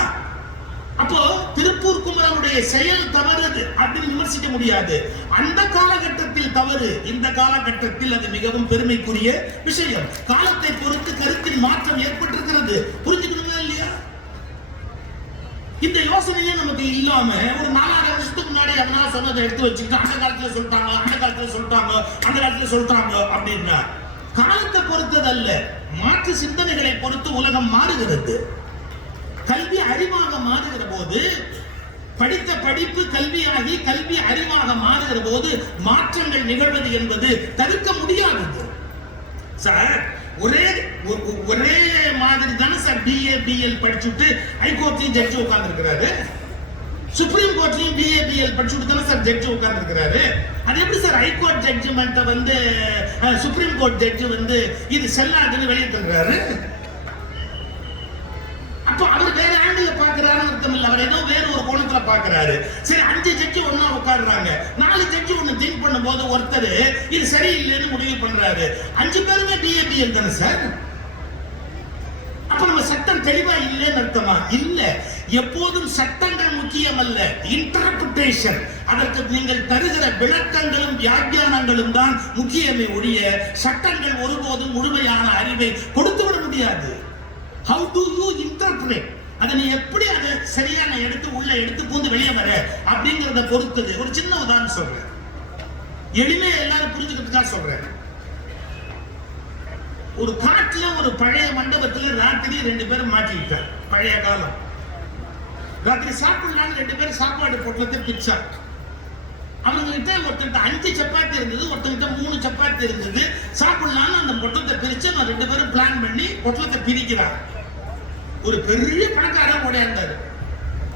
அப்போ திருப்பூர் குமரனுடைய செயல் தவறு அப்படின்னு விமர்சிக்க முடியாது. அந்த காலகட்டத்தில் தவறு, இந்த காலகட்டத்தில் அது மிகவும் பெருமைக்குரிய விஷயம். காலத்தை பொறுத்து கருத்தின் மாற்றம் ஏற்பட்டிருக்கிறது. புரிஞ்சுக்கணுங்களா இல்லையா? இந்த யோசனையே நமக்கு இல்லாம ஒரு 4000 வருஷத்துக்கு முன்னாடி அதனால சொன்னதை எடுத்து வச்சுக்கிட்டு அந்த காலத்துல சொல்லிட்டாங்க அப்படின்னா, காலத்தை பொறுத்தது அல்ல, மாற்று சிந்தனைகளை பொறுத்து உலகம் மாறுகிறது. கல்வி அறிவாக மாறுகிற போது, படித்த படிப்பு கல்வியாகி கல்வி அறிவாக மாறுகிற போது மாற்றங்கள் நிகழ்வது என்பது தவிர்க்க முடியாதது. சார் ஒரே மாதிரி தானே சார் BA BL படிச்சுட்டு ஹைகோர்ட்லயும் ஜட்ஜி உட்கார்ந்து இருக்கிறாரு, சுப்ரீம் கோர்ட்லயும் BA BL படிச்சுட்டு தானே சார் ஜட்ஜி உட்கார்ந்து இருக்கிறாரு. அது எப்படி சார் ஹைகோர்ட் ஜட்ஜ்மெண்ட்டை சுப்ரீம் கோர்ட் ஜட்ஜி இது செல்லாதுன்னு வெளியிட்டிருக்கிறாரு? அப்போ அவர் வேற ஆங்கிள் பாக்குறாருன்னு அர்த்தம் இல்ல, அவர் ஏதோ வேற ஒரு கோணத்துல பாக்குறாரு. சரி, 5 ஜட்ஜி ஒண்ணா உட்கார்றாங்க, 4 ஜட்ஜி ஒண்ணு திங்க் பண்ணும் போது ஒருத்தர் இது சரியில்லைன்னு முடிவு பண்றாரு. 5 பேருமே BA BL தானே சார்? அப்ப நம்ம சட்டம் தெளிவா இல்லைன்னு அர்த்தமா? இல்ல. எப்போதும் சட்டங்கள் முக்கியம் அல்ல, இன்டர்பிரேஷன், அதற்கு நீங்கள் தருகிற விளக்கங்களும் வியாக்கியானங்களும் தான் முக்கியமே ஒழிய சட்டங்கள் ஒருபோதும் முழுமையான அறிவை கொடுத்து விட முடியாது. How do you interpret? அதை நீ எப்படி அதை சரியான எடுத்து உள்ள எடுத்து பூந்து வெளியே வர அப்படிங்கறத பொறுத்தது. ஒரு சின்ன உதாரணம் சொல்றேன், எளிமையா எல்லாரும் புரிஞ்சுக்கிட்டு சொல்றேன். ஒரு காட்டுல ஒரு பழைய மண்டபத்துல ராத்திரி 2 பேரும் மாட்டிக்கிட்டார். பழைய காலம், ராத்திரி சாப்பிடலான்னு 2 பேரும் சாப்பாடு பொட்டலத்தை பிச்சா. அவங்ககிட்ட ஒருத்தர்கிட்ட 5 சப்பாத்தி இருந்தது, ஒருத்தர்கிட்ட 3 சப்பாத்தி இருந்தது. சாப்பிடலான்னு அந்த பொட்டலத்தை பிரிச்சு நான் 2 பேரும் பிளான் பண்ணி பொட்டலத்தை பிரிக்கிறார். ஒரு பெரிய பணக்காரர் ஓடியாண்டாரு,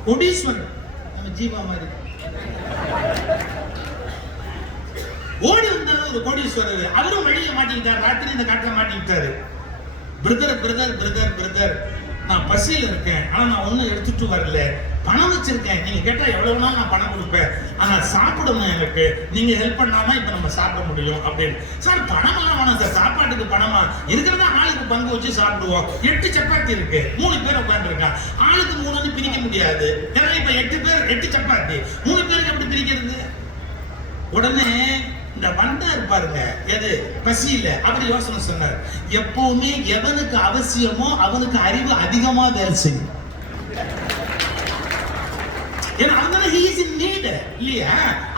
கோடீஸ்வரன், நம்ம ஜீவா மாதிரி ஓடி வந்தாரு ஒரு கோடீஸ்வரர். அவரும் வெளியே மாட்டிக்கிட்டார், ராத்திரி இந்த காட்டுல மாட்டிக்கிட்டாரு. பிரதர் பிரதர் பிரதர் பிரதர், நான் பசியில் இருக்கேன், ஆனா நான் ஒண்ணும் எடுத்துட்டு வரல, பணம் வச்சிருக்கேன், நீங்க கேட்டா எவ்வளவுனா நான் பணம் கொடுப்பேன், ஆனா சாப்பிடணும், எனக்கு நீங்க ஹெல்ப் பண்ணாதான் இப்ப நம்ம சாப்பிட முடியும் அப்படின்னு. சார் பணம் எல்லாம் வேணாம் சார், சாப்பாட்டுக்கு பணமா இருக்கிறதா ஆளுக்கு பங்கு வச்சு சாப்பிடுவோம். 8 சப்பாத்தி இருக்கு, 3 பேர் உட்கார்ந்து இருக்கான், ஆளுக்கு 3 பிரிக்க முடியாது. ஏன்னா இப்ப 8 பேர் 8 சப்பாத்தி, 3 பேருக்கு எப்படி பிரிக்கிறது? உடனே இந்த வண்டா இருப்பாருங்க, எது பசியில, அவர் யோசனை சொன்னார், எப்பவுமே எவனுக்கு அவசியமோ அவனுக்கு அறிவு அதிகமா வேலை செய்யும். ஏன்னா அவன் he is in need இல்லையா,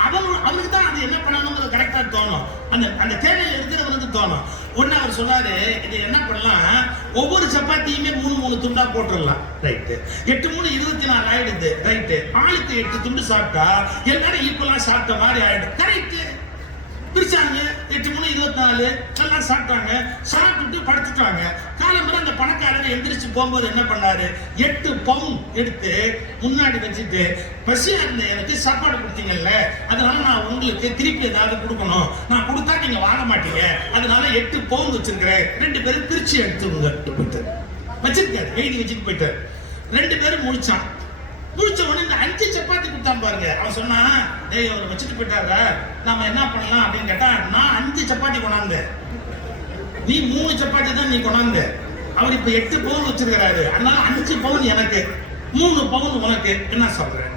அவனுக்கு தான் அது என்ன பண்ணணும்னு கரெக்டா தோணும், அந்த தேவையில இருக்கிறவனுக்கு தோணும். உடனே அவர் சொன்னாரு, இது என்ன பண்ணலாம், ஒவ்வொரு சப்பாத்தியுமே 3 துண்டா போட்டுடலாம். ரைட்டு, 8 3 24 ஆயிடுது. ரைட்டு, ஆளுக்கு 8 துண்டு சாப்பிட்டா எல்லாரும் ஈக்குவலா சாப்பிட்ட மாதிரி ஆயிடும். கரெக்ட், பிரிச்சாங்க. 8 3 24 எல்லாம் சாப்பிட்டாங்க. சாப்பிட்டுட்டு படுத்துட்டாங்க. காலம்பரம் அந்த பணக்காரர் எந்திரிச்சு போகும்போது என்ன பண்ணாரு, 8 பவுன் எடுத்து முன்னாடி வச்சுட்டு, பசியா இருந்த எனக்கு சாப்பாடு கொடுத்தீங்கல்ல, அதனால நான் உங்களுக்கு திருப்பி ஏதாவது கொடுக்கணும், நான் கொடுத்தா நீங்க வாங்க மாட்டீங்க, அதனால 8 பவுன் வச்சிருக்கிறேன், 2 பேரும் பிரிச்சு எடுத்துங்க போயிட்டாரு. வச்சிருக்காரு, எழுதி வச்சுட்டு போயிட்டாரு. 2 பேரும் முடிச்சான். முடிச்ச உடனே இந்த 5 சப்பாத்தி கொடுத்தான் பாருங்க. அவன் சொன்னா, டேய் அவர் வச்சுட்டு போயிட்டார, நாம என்ன பண்ணலாம் அப்படின்னு கேட்டா, நான் 5 சப்பாத்தி கொண்டாந்தேன், நீ 3 சப்பாத்தி தான் நீ கொண்டாந்த. அவர் இப்ப 8 பவுன் வச்சிருக்கிறாரு, அதனால 5 பவுன் எனக்கு, 3 பவுன் உனக்கு. என்ன சொல்றேன்?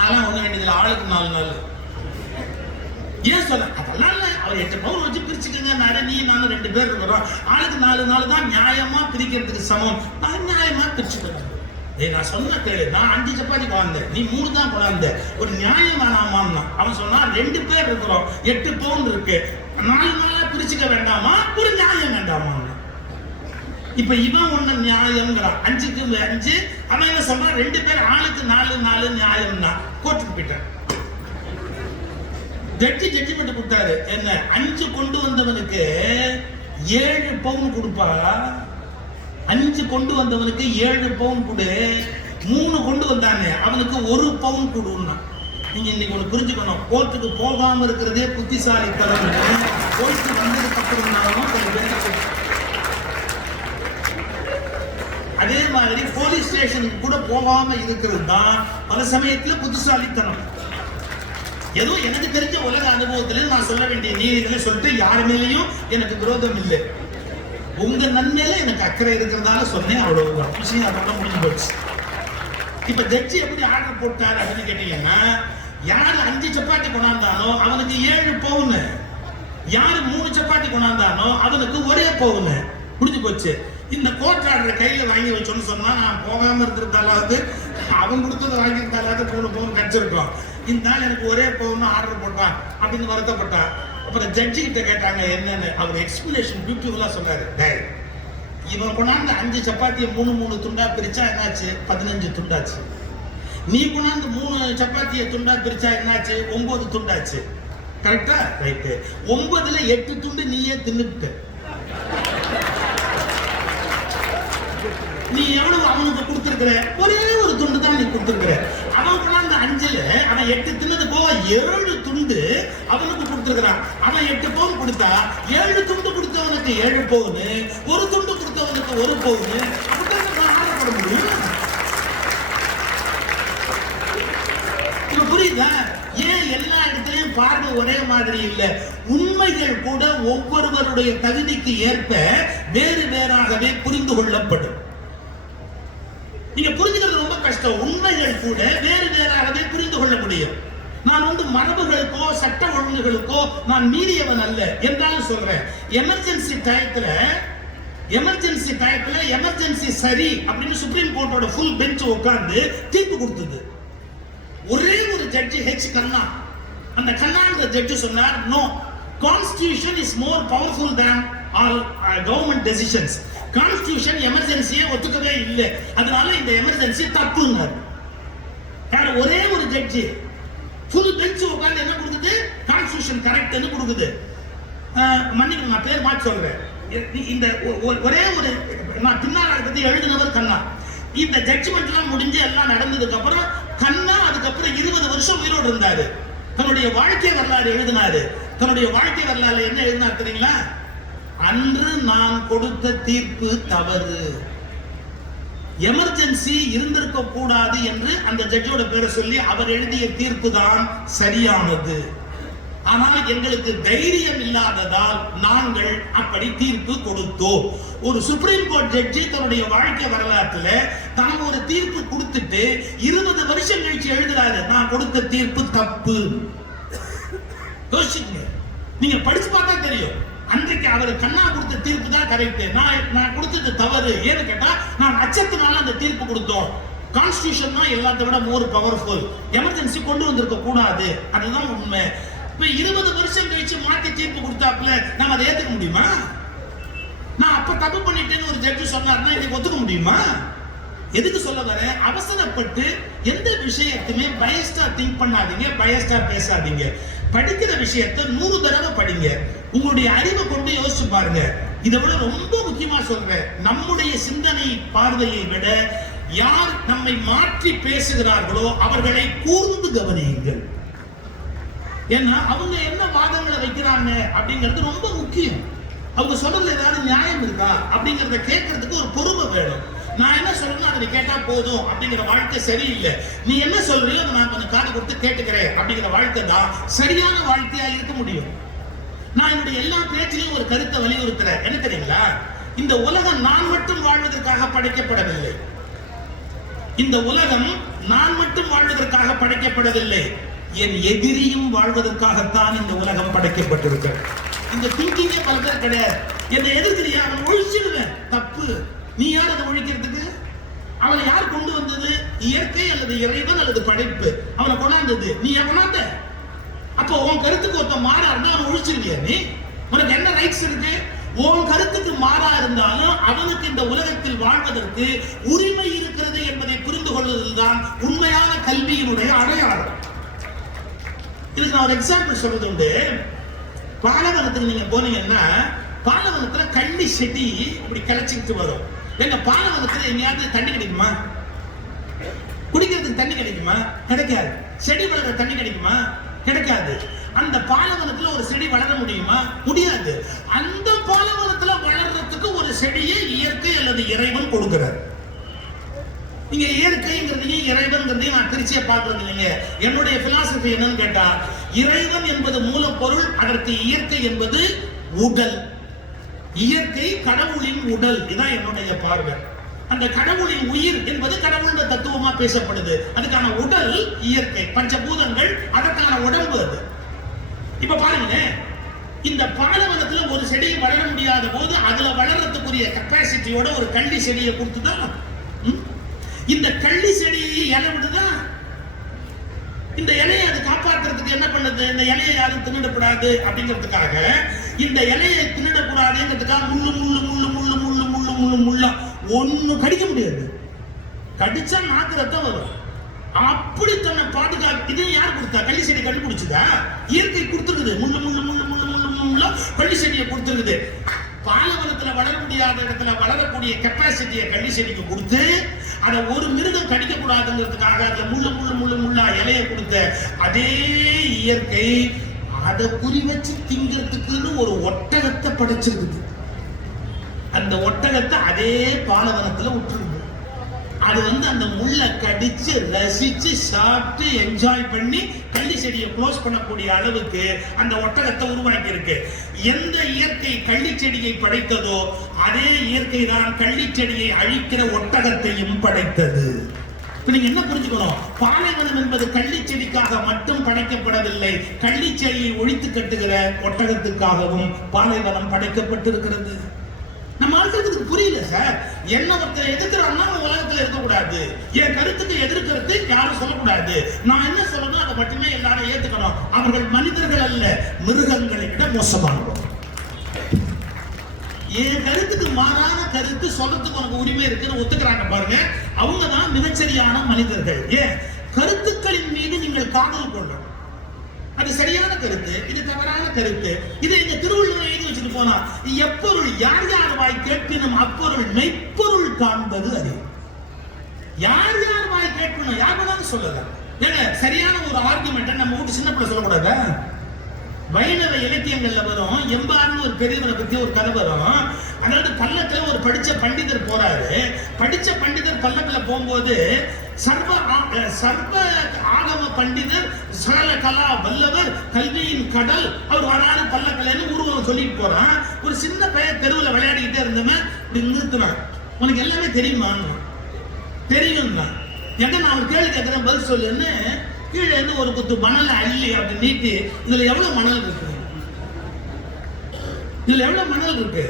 அதெல்லாம் ஒண்ணு வேண்டியதுல, ஆளுக்கு 4 நாள். ஏன் சொல்ல, அதெல்லாம் இல்ல, அவர் 8 பவுன் வச்சு பிரிச்சுக்கங்க, நீ நானும் 2 பேர் இருக்கிறோம், ஆளுக்கு 4 நாள் தான் நியாயமா பிரிக்கிறதுக்கு சமம், நான் நியாயமா பிரிச்சுக்கிறேன். நான் சொன்ன கேளு, நான் 5 சப்பாத்தி கொண்டாந்தேன், நீ 3 தான் கொண்டாந்த, ஒரு நியாயம் வேணாமான்னா. அவன் சொன்னா, 2 பேர் இருக்கிறோம், 8 பவுன் இருக்கு, 4 நாளா பிரிச்சுக்க வேண்டாமா, ஒரு நியாயம் வேண்டாமா? இப்ப இவன் ஒண்ணு நியாயம்ங்கிறான், 5க்கு 5. அவன் என்ன சொல்றான், 2 பேர் ஆளுக்கு 4 நியாயம்னா. கோர்ட்டுக்கு போயிட்டான். ஜட்ஜ்மெண்ட் கொடுத்தாரு, என்ன 5 கொண்டு வந்தவனுக்கு 7 பவுன் கொடுப்பா, 5 கொண்டு வந்தவனுக்கு 7 பவுன் கொடு, 3 கொண்டு வந்தானே அவனுக்கு 1 பவுன் கொடுன்னா. நீங்க இன்னைக்கு ஒண்ணு புரிஞ்சுக்கணும், கோர்ட்டுக்கு போகாம இருக்கிறதே புத்திசாலித்தனம். கோர்ட்டுக்கு வந்ததுக்கு அப்புறம் அதே மாதிரி போலீஸ் ஸ்டேஷனுக்கு கூட போகாம இருக்கிறது தான் பல சமயத்துல புத்திசாலித்தனம். ஏதோ எனக்கு தெரிஞ்ச உலக அனுபவத்துல நான் சொல்ல வேண்டிய நீதிகளை சொல்லிட்டு யாரு மேலேயும் எனக்கு விரோதம் இல்லை, உங்க நன்மையில எனக்கு அக்கறை இருக்கிறதால சொன்னேன், அவ்வளவுதான் விஷயம். அதோட முடிஞ்சு போச்சு. இப்ப ஜட்ஜி எப்படி ஆர்டர் போட்டாரு அப்படின்னு கேட்டீங்கன்னா, யாரு 5 சப்பாத்தி கொண்டாந்தானோ அவனுக்கு 7 பவுன், யாரு 3 சப்பாத்தி கொண்டாந்தானோ அவனுக்கு 1 பவுன். முடிஞ்சு போச்சு. இந்த கோர்ட் ஆர்டரை கையில வாங்கி வச்சோன்னு சொன்னா, நான் போகாம இருந்திருந்தாலாவது, அவன் கொடுத்ததை வாங்கியிருந்தாலாவது 3 பவுன் கிடைச்சிருக்கோம். இந்த நாள் எனக்கு 1 பவுன் ஆர்டர் போட்டான் அப்படின்னு வருத்தப்பட்டான். அப்புறம் ஜட்ஜி கிட்ட கேட்டாங்க என்னன்னு. அவர் எக்ஸ்பிளனேஷன் பியூட்டிஃபுல்லா சொன்னாரு. இவன் கொண்டாந்து 5 சப்பாத்தியை 3 துண்டா பிரிச்சா என்னாச்சு, 15 துண்டாச்சு. நீ கொண்டாந்து 3 சப்பாத்தியை துண்டா பிரிச்சா என்னாச்சு, 9 துண்டாச்சு. கரெக்டா? ரைட்டு. 9ல 8 துண்டு நீயே தின்னுட்ட. நீ எவ்வளவு அவனுக்கு கொடுத்திருக்கிற, ஒரே ஒரு துண்டு தான் நீ கொடுத்திருக்கிற. அவன் கொண்டாந்து 5ல அவன் 8 தின்னது போக 7 துண்டு அவனுக்கு கொடுத்திருக்கிறான். அவன் 8 பவுன் கொடுத்தா 7 துண்டு கொடுத்தவனுக்கு 7 பவுன், 1 துண்டு கொடுத்தவனுக்கு 1 பவுன். அப்படிதான் ஆடப்பட முடியும். இப்ப புரியுதா? ஏன் எல்லா இடத்துலயும் பார்வை ஒரே மாதிரி இல்ல? உண்மைகள் கூட ஒவ்வொருவருடைய தகுதிக்கு ஏற்ப வேறு வேறாகவே புரிந்து கொள்ளப்படும். நீங்க புரிஞ்சுக்கிறது ரொம்ப கஷ்டம். உண்மைகள் கூட வேறு வேறாகவே புரிந்து கொள்ள முடியும். நான் மரபுகளுக்கோ சட்ட ஒழுங்குகளுக்கோ நான் மீறியவன் அல்ல என்றாலும் சொல்றேன். எமர்ஜென்சி டயத்துல எமர்ஜென்சி டயத்துல எமர்ஜென்சி சரி அப்படின்னு சுப்ரீம் கோர்ட்டோட ஃபுல் பெஞ்ச் உட்கார்ந்து தீர்ப்பு கொடுத்தது. ஒரே ஒரு ஜட்ஜி கண்ணா, அந்த கண்ணாங்கிற ஜட்ஜி சொன்னார், no, constitution is more powerful than all government decisions. Constitution எமர்ஜென்சியை ஒத்துக்கவே இல்லை, அதனால இந்த எமர்ஜென்சி தப்புன்னார். ஒரே ஒரு ஜட்ஜி ஃபுல் பெஞ்ச் உட்கார்ந்து என்ன கொடுக்குது, கான்ஸ்டிடியூஷன் கரெக்ட்னு கொடுக்குது. மன்னிக்கணும், நான் பேர் மாற்றி சொல்றேன். இந்த ஒரே ஒரு நான் பின்னால் அதை பத்தி எழுதினவர் கண்ணா. இந்த ஜட்ஜ்மெண்ட் எல்லாம் முடிஞ்சு எல்லாம் நடந்ததுக்கு அப்புறம் கண்ணா அதுக்கப்புறம் 20 வருஷம் உயிரோடு இருந்தாரு. தன்னுடைய வாழ்க்கை வரலாறு எழுதினாரு. தன்னுடைய வாழ்க்கை வரலாறு என்ன எழுதினார் தெரியுங்களா? அன்று நான் கொடுத்த தீர்ப்பு தவறு, எமர்ஜென்சி இருந்திருக்க கூடாது என்று அந்த ஜட்ஜோட பேரை சொல்லி அவர் எழுதிய தீர்ப்பு தான் சரியானது. ஆனால் எங்களுக்கு தைரியம் இல்லாததால் நாங்கள் அப்படி தீர்ப்பு கொடுத்தோம். ஒரு சுப்ரீம் கோர்ட் ஜட்ஜி தன்னுடைய வாழ்க்கை வரலாற்றுல தனக்கு ஒரு தீர்ப்பு கொடுத்துட்டு 20 வருஷம் கழிச்சு எழுதுறாரு, நான் கொடுத்த தீர்ப்பு தப்பு. யோசிச்சுங்க, நீங்க படிச்சு பார்த்தா தெரியும். அன்றைக்கு அவர் கண்ணா கொடுத்த தீர்ப்பு தான் கரெக்ட், நான் கொடுத்தது தவறு. ஏன்னு கேட்டா நான் அச்சத்தினால அந்த தீர்ப்பு கொடுத்தோம். கான்ஸ்டிடியூஷன் தான் எல்லாத்தை விட மோர் பவர்ஃபுல், எமர்ஜென்சி கொண்டு வந்திருக்க கூடாது, அதுதான் உண்மை. இப்ப 20 வருஷம் கழிச்சு மாத்தி தீர்ப்பு கொடுத்தாப்புல நாம அதை ஏத்துக்க முடியுமா? நான் அப்ப தப்பு பண்ணிட்டேன்னு ஒரு ஜட்ஜி சொன்னார்னா இன்னைக்கு ஒத்துக்க முடியுமா? எதுக்கு சொல்ல வரேன், அவசரப்பட்டு எந்த விஷயத்தையுமே பயஸ்டா திங்க் பண்ணாதீங்க, பயஸ்டா பேசாதீங்க. படிக்கிற விஷயத்தை 100 தடவை படிங்க. உங்களுடைய அறிவை கொண்டு யோசிச்சு பாருங்க. இதை விட ரொம்ப முக்கியமா சொல்றேன், நம்முடைய சிந்தனை பார்வையை விட யார் நம்மை மாற்றி பேசுகிறார்களோ அவர்களை கூர்ந்து கவனியுங்கள். ஏன்னா அவங்க என்ன வாதங்களை வைக்கிறாங்க அப்படிங்கிறது ரொம்ப முக்கியம். அவங்க சொல்றதுல ஏதாவது நியாயம் இருக்கா அப்படிங்கறத கேட்கறதுக்கு ஒரு பொறுமை வேணும். நான் என்ன சொல்றேன்னு அதை கேட்டா போதும் அப்படிங்கிற வாழ்க்கை சரியில்லை. நீ என்ன சொல்றியோ அதை நான் கொஞ்சம் காது கொடுத்து கேட்டுக்கிறேன் அப்படிங்கிற வாழ்க்கை தான் சரியான வாழ்க்கையா இருக்க முடியும். நான் என்னுடைய எல்லா பேச்சிலையும் ஒரு கருத்தை வலியுறுத்துறேன். என்ன தெரியுங்களா, இந்த உலகம் நான் மட்டும் வாழ்வதற்காக படைக்கப்படவில்லை. இந்த உலகம் நான் மட்டும் வாழ்வதற்காக படைக்கப்படவில்லை, என் எதிரியும் வாழ்வதற்காகத்தான் இந்த உலகம் படைக்கப்பட்டிருக்கிறது. இந்த திங்கிங்கே பல பேர் கிடையாது. என்னை எதிர்க்கிறியா, அவன் ஒழிச்சிடுவேன், தப்பு. நீ யார் அதை ஒழிக்கிறதுக்கு? அவனை யார் கொண்டு வந்தது? இயற்கை அல்லது இறைவன் அல்லது படைப்பு அவனை கொண்டாந்தது. நீ ஏன் கொண்டாந்த? அப்போ உன் கருத்துக்கு ஒருத்த மாறா இருந்தா அவன் ஒழிச்சிருவியா? நீ உனக்கு என்ன ரைட்ஸ் இருக்கு? உன் கருத்துக்கு மாறா இருந்தாலும் அவனுக்கு இந்த உலகத்தில் வாழ்வதற்கு உரிமை இருக்கிறது என்பதை புரிந்து கொள்வதுதான் உண்மையான கல்வியினுடைய அடையாளம். இதுக்கு நான் ஒரு எக்ஸாம்பிள் சொல்றது உண்டு. பாலைவனத்துக்கு நீங்க போனீங்கன்னா பாலைவனத்துல கள்ளி செடி இப்படி கிளச்சிக்கிட்டு வரும். எங்க பாலைவனத்துல எங்கேயாவது தண்ணி கிடைக்குமா? குடிக்கிறதுக்கு தண்ணி கிடைக்குமா? கிடைக்காது. செடி வளர்ற தண்ணி கிடைக்குமா? கிடைக்காது. அந்த பாலைவனத்துல ஒரு செடி வளர முடியுமா? முடியாது. அந்த பாலைவனத்துல வளர்றதுக்கு ஒரு செடியை இயற்கை அல்லது இறைவன் கொடுக்கிறார். நீங்க இயற்கைங்கிறதையும் இறைவன்கிறதையும் நான் திருச்சியா பாக்குறது இல்லைங்க. என்னுடைய பிலாசபி என்னன்னு கேட்டா, இறைவன் என்பது மூலப்பொருள், அதற்கு இயற்கை என்பது உடல். இயற்கை கடவுளின் உடல், இதான் என்னுடைய பார்வை. அந்த கடவுளின் உயிர் என்பது கடவுளுடைய தத்துவமா பேசப்படுது. அதுக்கான உடல் இயற்கை, பஞ்சபூதங்கள், அதற்கான உடம்பு அது. இப்ப பாருங்க, இந்த பாலைவனத்துல ஒரு செடி வளர முடியாத போது அதுல வளர்றதுக்குரிய கெப்பாசிட்டியோட ஒரு கள்ளி செடியை கொடுத்துதான் இந்த கள்ளி செடியை இலை விடுதா. இந்த இலையை அது காப்பாற்றுறதுக்கு என்ன பண்ணுது? இந்த இலையை யாரும் தின்னுடக்கூடாது அப்படிங்கிறதுக்காக, இந்த இலையை தின்னுடக்கூடாதுங்கிறதுக்காக முள்ளு முள்ளு முள்ளு முள்ளு முள்ளு முள்ளு முள்ளு முள்ளா ஒண்ணு கடிக்க முடியாது. கடிச்சா நாக்கு ரத்தம் வரும். அப்படி தன்னை பாதுகாப்பு. இது யார் கொடுத்தா? கள்ளி செடி கண்டுபிடிச்சதா? இயற்கை கொடுத்துருக்குது. முள்ளு முள்ளு முள்ளு முள்ளு முள்ளு முள்ளா கள்ளி செடியை கொடுத்துருக்குது. பாலைவனத்துல வளர முடியாத இடத்துல வளரக்கூடிய கெப்பாசிட்டியை கள்ளி செடிக்கு கொடுத்து, அதை ஒரு மிருகம் கடிக்க கூடாதுங்கிறதுக்காக அதுல முள்ளு முள்ளு முள்ளு முள்ளா இலையை கொடுத்த அதே இயற்கை அதை குறி வச்சு திங்கிறதுக்குன்னு ஒரு ஒட்டகத்தை படைச்சிருக்குது. அந்த ஒட்டகத்தை அதே பாலைவனத்துல விட்டுருக்கு. அது அந்த முள்ளை கடிச்சு ரசிச்சு சாப்பிட்டு என்ஜாய் பண்ணி கள்ளி செடியை க்ளோஸ் பண்ணக்கூடிய அளவுக்கு அந்த ஒட்டகத்தை உருவாக்கி இருக்கு. எந்த இயற்கை கள்ளி செடியை படைத்ததோ அதே இயற்கை தான் கள்ளி செடியை அழிக்கிற ஒட்டகத்தையும் படைத்தது. இப்ப நீங்க என்ன புரிஞ்சுக்கணும்? பாலைவனம் என்பது கள்ளி செடிக்காக மட்டும் படைக்கப்படவில்லை. கள்ளி செடியை ஒழித்து கட்டுகிற ஒட்டகத்துக்காகவும் பாலைவனம் படைக்கப்பட்டிருக்கிறது. நம்ம ஆட்களுக்கு புரியல சார். என்ன ஒருத்தர் எதிர்க்கிறான்னா உலகத்துல இருக்கக்கூடாது, என் கருத்துக்கு எதிர்க்கிறது யாரும் சொல்லக்கூடாது, நான் என்ன சொல்லணும் அதை மட்டுமே எல்லாரும் ஏத்துக்கணும். அவர்கள் மனிதர்கள் அல்ல, மிருகங்களை விட மோசமானவர்கள். என் கருத்துக்கு மாறான கருத்து சொல்றதுக்கு உனக்கு உரிமை இருக்குன்னு ஒத்துக்கிறாங்க பாருங்க, அவங்க தான் மிகச்சரியான மனிதர்கள். ஏன் கருத்துக்களின் மீது நீங்கள் காதல் கொள்ளணும். அது சரியான கருத்து, இது தவறான கருத்து. இதை இந்த திருவள்ளுவர் எழுதி வச்சுட்டு போனா, எப்பொருள் யார் யார் வாய் கேட்பினும் அப்பொருள் மெய்ப்பொருள் காண்பது அறிவு. யார் யார் வாய் கேட்கணும், யார் வேணாலும் சொல்லலாம். ஏங்க சரியான ஒரு ஆர்குமெண்ட் நம்ம வீட்டு சின்ன பிள்ளை சொல்லக்கூடாதா? வைணவ இலக்கியங்கள்ல வரும், எம்பார்னு ஒரு பெரியவரை பத்தி ஒரு கதை வரும். அதாவது பல்லக்கில் ஒரு படிச்ச பண்டிதர் போறாரு. படிச்ச பண்டிதர் பல்லக்கில போகும்போது சர்வ ஆகம பண்டிதர், சகல கலா வல்லவர், கல்வியின் கடல் அவர் வராது பல்லக்கிலன்னு உருவம் சொல்லிட்டு போறான். ஒரு சின்ன பையன் தெருவில் விளையாடிக்கிட்டே இருந்தவன் இப்படி நிறுத்தினான். உனக்கு எல்லாமே தெரியுமா? தெரியும் தான். எங்க நான் ஒரு கேள்வி கேட்கிறேன் பதில் சொல்லுன்னு கீழே இருந்து ஒரு குத்து மணலை அள்ளி அப்படி நீட்டி, இதுல எவ்வளவு மணல் இருக்கு, இதுல எவ்வளவு மணல் இருக்கு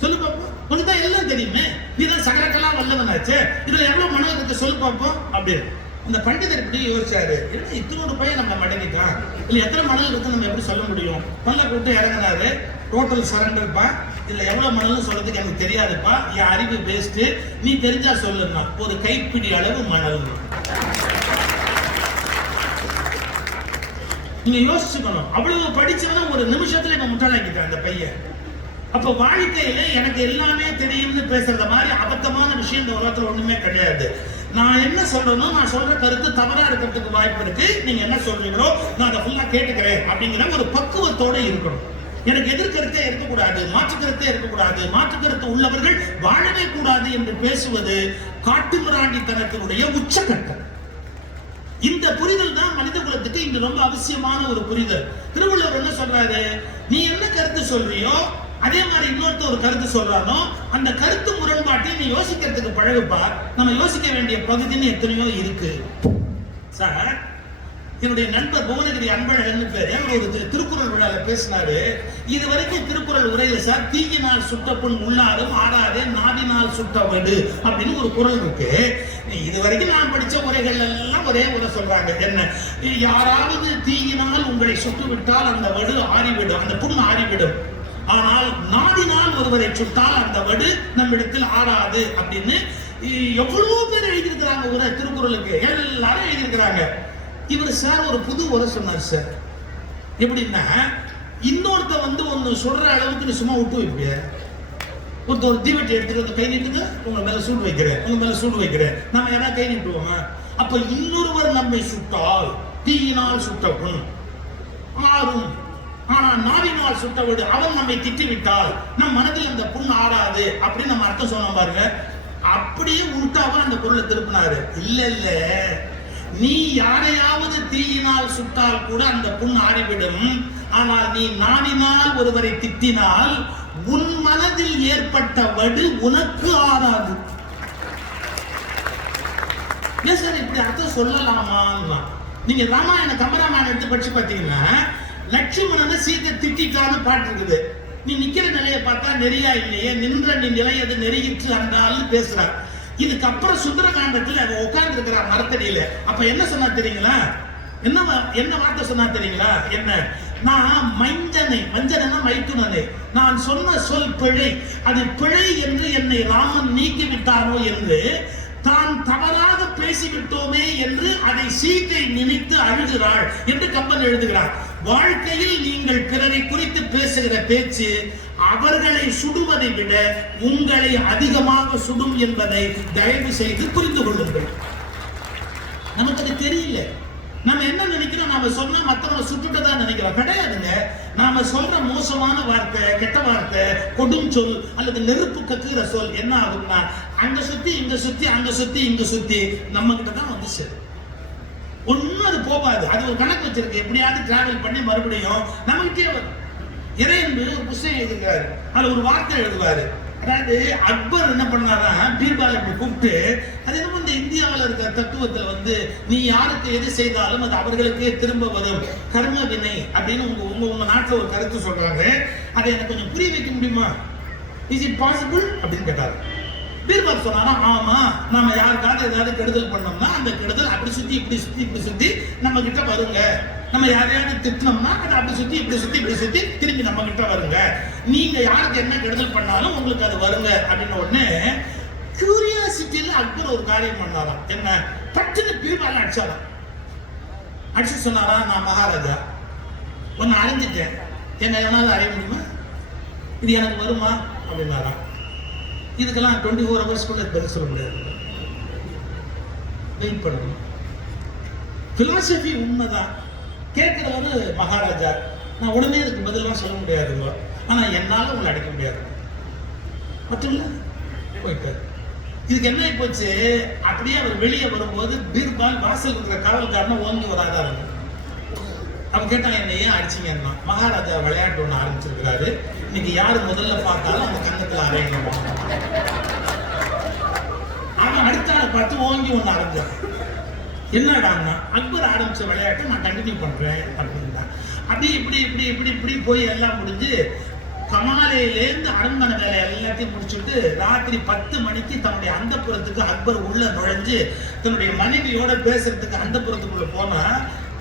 சொல்லு பாப்போம். உனக்கு தான் எல்லாம் தெரியுமே, நீதான் சகலக்கெல்லாம் வல்லவனாச்சு, இதுல எவ்வளவு மணல் இருக்கு சொல்லு பாப்போம் அப்படின்னு. இந்த பண்டிதர் இப்படி யோசிச்சாரு, இத்தனோட பையன் நம்ம மடங்கிட்டான், இல்ல எத்தனை மணல் இருக்கு நம்ம எப்படி சொல்ல முடியும்? பல்ல கூட்டு இறங்கினாரு. டோட்டல் சரண்டர்ப்பா, இதுல எவ்வளவு மணல்னு சொல்றதுக்கு எனக்கு தெரியாதுப்பா, என் அறிவு வேஸ்ட், நீ தெரிஞ்சா சொல்லுன்னா ஒரு கைப்பிடி அளவு மணல். நீங்க யோசிச்சுக்கணும், அவ்வளவு படிச்சவன ஒரு நிமிஷத்துல இவன் முட்டாளாக்கிட்டான் அந்த பையன். அப்ப வாழ்க்கையில எனக்கு எல்லாமே தெரியும்னு பேசுறத மாதிரி அபத்தமான விஷயம் இந்த உலகத்துல ஒண்ணுமே கிடையாது. நான் என்ன சொல்றேனோ, நான் சொல்ற கருத்து தவறா இருக்கிறதுக்கு வாய்ப்பு இருக்கு, நீங்க என்ன சொல்றீங்களோ நான் அதை ஃபுல்லா கேட்டுக்கிறேன் அப்படிங்கிற ஒரு பக்குவத்தோட இருக்கணும். எனக்கு எதிர்கருத்தே இருக்கக்கூடாது, மாற்று கருத்தே இருக்கக்கூடாது, மாற்று கருத்து உள்ளவர்கள் வாழவே கூடாது என்று பேசுவது காட்டுமிராண்டித்தனத்தினுடைய உச்சகட்டம். இந்த புரிதல் தான் மனித குலத்துக்கு இங்கு ரொம்ப அவசியமான ஒரு புரிதல். திருவள்ளுவர் என்ன சொல்றாரு, நீ என்ன கருத்து சொல்றியோ அதே மாதிரி இன்னொருத்த ஒரு கருத்து சொல்றானோ அந்த கருத்து முரண்பாட்டை நீ யோசிக்கிறதுக்கு பழகுப்பா. நம்ம யோசிக்க வேண்டிய பகுதின்னு எத்தனையோ இருக்கு சார். என்னுடைய நண்பர் புவனகிரி அன்பழகன் பேரு ஒரு திருக்குறள் விழால பேசினாரு. இது வரைக்கும் திருக்குறள் உரையில சார், தீயினால் சுட்ட புண் உள்ளாரும் ஆறாதே நாவினால் சுட்ட வடு அப்படின்னு ஒரு குறள் இருக்கு. இது வரைக்கும் நான் படிச்ச உரைகள் எல்லாம் ஒரே உரை சொல்றாங்க, என்ன, யாராவது தீயினால் உங்களை சுட்டு விட்டால் அந்த வடு ஆறிவிடும், அந்த புண் ஆறிவிடும், ஆனால் நாவினால் ஒருவரை சுட்டால் அந்த வடு நம்மிடத்தில் ஆறாது அப்படின்னு எவ்வளவு பேர் எழுதியிருக்கிறாங்க உரை திருக்குறளுக்கு, எல்லாரும் எழுதியிருக்கிறாங்க. இவர் சார் ஒரு புது உரை சொன்னார் சார். எப்படின்னா, இன்னொருத்த வந்து ஒன்னு சொல்ற அளவுக்கு நீ சும்மா விட்டு வைப்பிய. ஒருத்த ஒரு தீவெட்டி எடுத்துட்டு வந்து கை நீட்டுங்க, உங்க மேல சூடு வைக்கிறேன், உங்க மேல சூடு வைக்கிறேன், நம்ம யாராவது கை நீட்டுவோமா? அப்ப இன்னொருவர் நம்மை சுட்டால் தீயினால் சுட்ட புண் ஆறும், ஆனா நாவினால் சுட்டவிடு அவன் நம்மை திட்டிவிட்டால் நம் மனதில் அந்த புண் ஆறாது அப்படின்னு நம்ம அர்த்தம் சொன்னோம் பாருங்க. அப்படியே உண்டாவா அந்த பொருளை திருப்பினாரு. இல்ல இல்ல, நீ யாரையாவது தீயினால் சுட்டால் கூட அந்த புண் ஆறிவிடும், ஆனால் நீ நாவினால் ஒருவரை திட்டினால் உன் மனதில் ஏற்பட்ட வடு உனக்கு ஆறாது. ஏன் சார் இப்படி அர்த்தம் சொல்லலாமா? நீங்க ராமாயண கம்பராமாயணம் எடுத்து படிச்சு பார்த்தீங்கன்னா, லட்சுமணனை சீத்தை திட்டான்னு பாட்டு இருக்குது. நீ நிக்கிற நிலையை பார்த்தா நெறியா இல்லையே, நின்ற நீ நிலையது நெறியிற்று அன்றால் பேசுறான். இதுக்கப்புறம் சுந்தரகாண்டத்தில் அவன் உட்கார்ந்து இருக்கிற மரத்தடியில அப்ப என்ன சொன்னா தெரியுங்களா? என்ன வார்த்தை சொன்னா தெரியுங்களா? என்ன, நான் மஞ்சனா மைத்துனனை நான் சொன்ன சொல் பிழை, அது பிழை என்று என்னை ராமன் நீக்கி விட்டாரோ என்று தான் தவறாக பேசிவிட்டோமே என்று அதை சீத்தை நினைத்து அழுகிறாள் என்று கம்பன் எழுதுகிறார். வாழ்க்கையில் நீங்கள் பிறரை குறித்து பேசுகிற பேச்சு அவர்களை சுடுவதை விட உங்களை அதிகமாக சுடும் என்பதை தயவு செய்து புரிந்து கொள்ளுங்கள். நமக்கு அது தெரியல. நம்ம என்ன நினைக்கிறோம், நாம சொன்னா மற்றவங்க சுட்டுட்டதான் நினைக்கிறோம். கிடையாதுங்க. நாம சொல்ற மோசமான வார்த்தை, கெட்ட வார்த்தை, கொடும் சொல் அல்லது நெருப்பு கக்குகிற சொல் என்ன ஆகும்னா, அங்க சுத்தி இங்க சுத்தி அங்க சுத்தி இங்க சுத்தி நம்ம கிட்ட தான் வந்து சேரும். ஒன்னும் அது போகாது. அது ஒரு கணக்கு வச்சிருக்கு, எப்படியாவது டிராவல் பண்ணி மறுபடியும் நமக்கிட்டே வரும். இறையன்பு ஒரு புத்தகம் எழுதுகிறாரு, அதுல ஒரு வார்த்தை எழுதுவாரு. அதாவது அக்பர் என்ன பண்ணாரா, பீர்பால் இப்படி கூப்பிட்டு, அது என்னமோ இந்த இந்தியாவில் இருக்கிற தத்துவத்துல வந்து நீ யாருக்கு எது செய்தாலும் அது அவர்களுக்கே திரும்ப வரும், கர்ம வினை அப்படின்னு உங்க நாட்டுல ஒரு கருத்து சொல்றாங்க. அதை எனக்கு கொஞ்சம் புரிய வைக்க முடியுமா? இஸ் இட் பாசிபிள் அப்படின்னு கேட்டாரு. பீர்பால் சொன்னாரா, ஆமா, நாம யாருக்காவது ஏதாவது கெடுதல் பண்ணோம்னா அந்த கெடுதல் அப்படி சுத்தி இப்படி சுத்தி நம்ம கிட்ட வருங்க. நம்ம யாரையாவது திட்டினோம்னா அதை அப்படி சுத்தி இப்படி சுத்தி திரும்பி நம்ம கிட்ட வருங்க. நீங்க யாருக்கு என்ன கெடுதல் பண்ணாலும் உங்களுக்கு அது வருங்க அப்படின்னு உடனே கியூரியாசிட்டியில அக்பர் ஒரு காரியம் பண்ணாராம். என்ன? பட்டுன்னு பீர்பால் அடிச்சாராம். அடிச்சு சொன்னாரா, நான் மகாராஜா ஒன்னு அறிஞ்சிட்டேன், என்ன ஏதாவது அறிய முடியுமா? இது எனக்கு வருமா அப்படின்னாராம். இதுக்கெல்லாம் 24 ஹவர்ஸ்க்குள்ள பதில் சொல்ல முடியாது, வெயிட் பண்ணணும். பிலாசபி உண்மைதான், கேட்கிறவரு மகாராஜா, நான் உடனே இதுக்கு பதிலாம் சொல்ல முடியாதுங்க, ஆனா என்னால உங்களை அடிக்க முடியாது மட்டும் இல்ல போயிட்டாரு. இதுக்கு என்ன போச்சு, அப்படியே அவர் வெளியே வரும்போது பீர்பால் வாசல் இருக்கிற காவல்காரனை ஓங்கி ஒரு ஆதாரம். அவன் கேட்டான், என்ன ஏன் அடிச்சீங்கன்னா, மகாராஜா விளையாட்டு ஒண்ணு ஆரம்பிச்சிருக்கிறாரு, இன்னைக்கு யாரு முதல்ல பார்த்தாலும் அந்த கண்ணத்துல அறையணும். அவன் அடுத்த ஆளை பார்த்து ஓங்கி ஒண்ணு அரைஞ்சான். என்னடான்னா, அக்பர் ஆரம்பிச்ச விளையாட்டு நான் கண்டினியூ பண்றேன் அப்படின்னா. அப்படி இப்படி இப்படி இப்படி இப்படி போய் எல்லாம் முடிஞ்சு கமாலையிலேருந்து அரண்மனை வேலை எல்லாத்தையும் முடிச்சுட்டு ராத்திரி 10 மணிக்கு தன்னுடைய அந்தப்புறத்துக்கு அக்பர் உள்ள நுழைஞ்சு தன்னுடைய மனைவியோட பேசுறதுக்கு அந்தப்புறத்துக்குள்ள போனா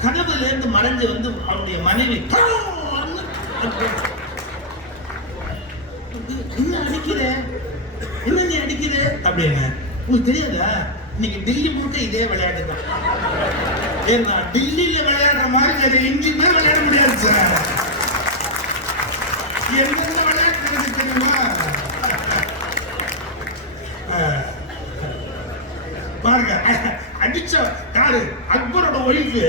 கனவுல இருந்து மறைஞ்சு வந்து அவருடைய மனைவி என்ன அடிக்கிற, என்ன நீ அடிக்கிற அப்படின்னு. உங்களுக்கு தெரியாதா, இன்னைக்கு டெல்லி முழுக்க இதே விளையாட்டு தான். ஏன்னா டெல்லியில விளையாடுற மாதிரி வேற எங்கேயுமே விளையாட முடியாது சார். எந்தெந்த விளையாட்டு எனக்கு தெரியுமா? பாருங்க, அடிச்ச யாரு, அக்பரோட ஒய்ஃபு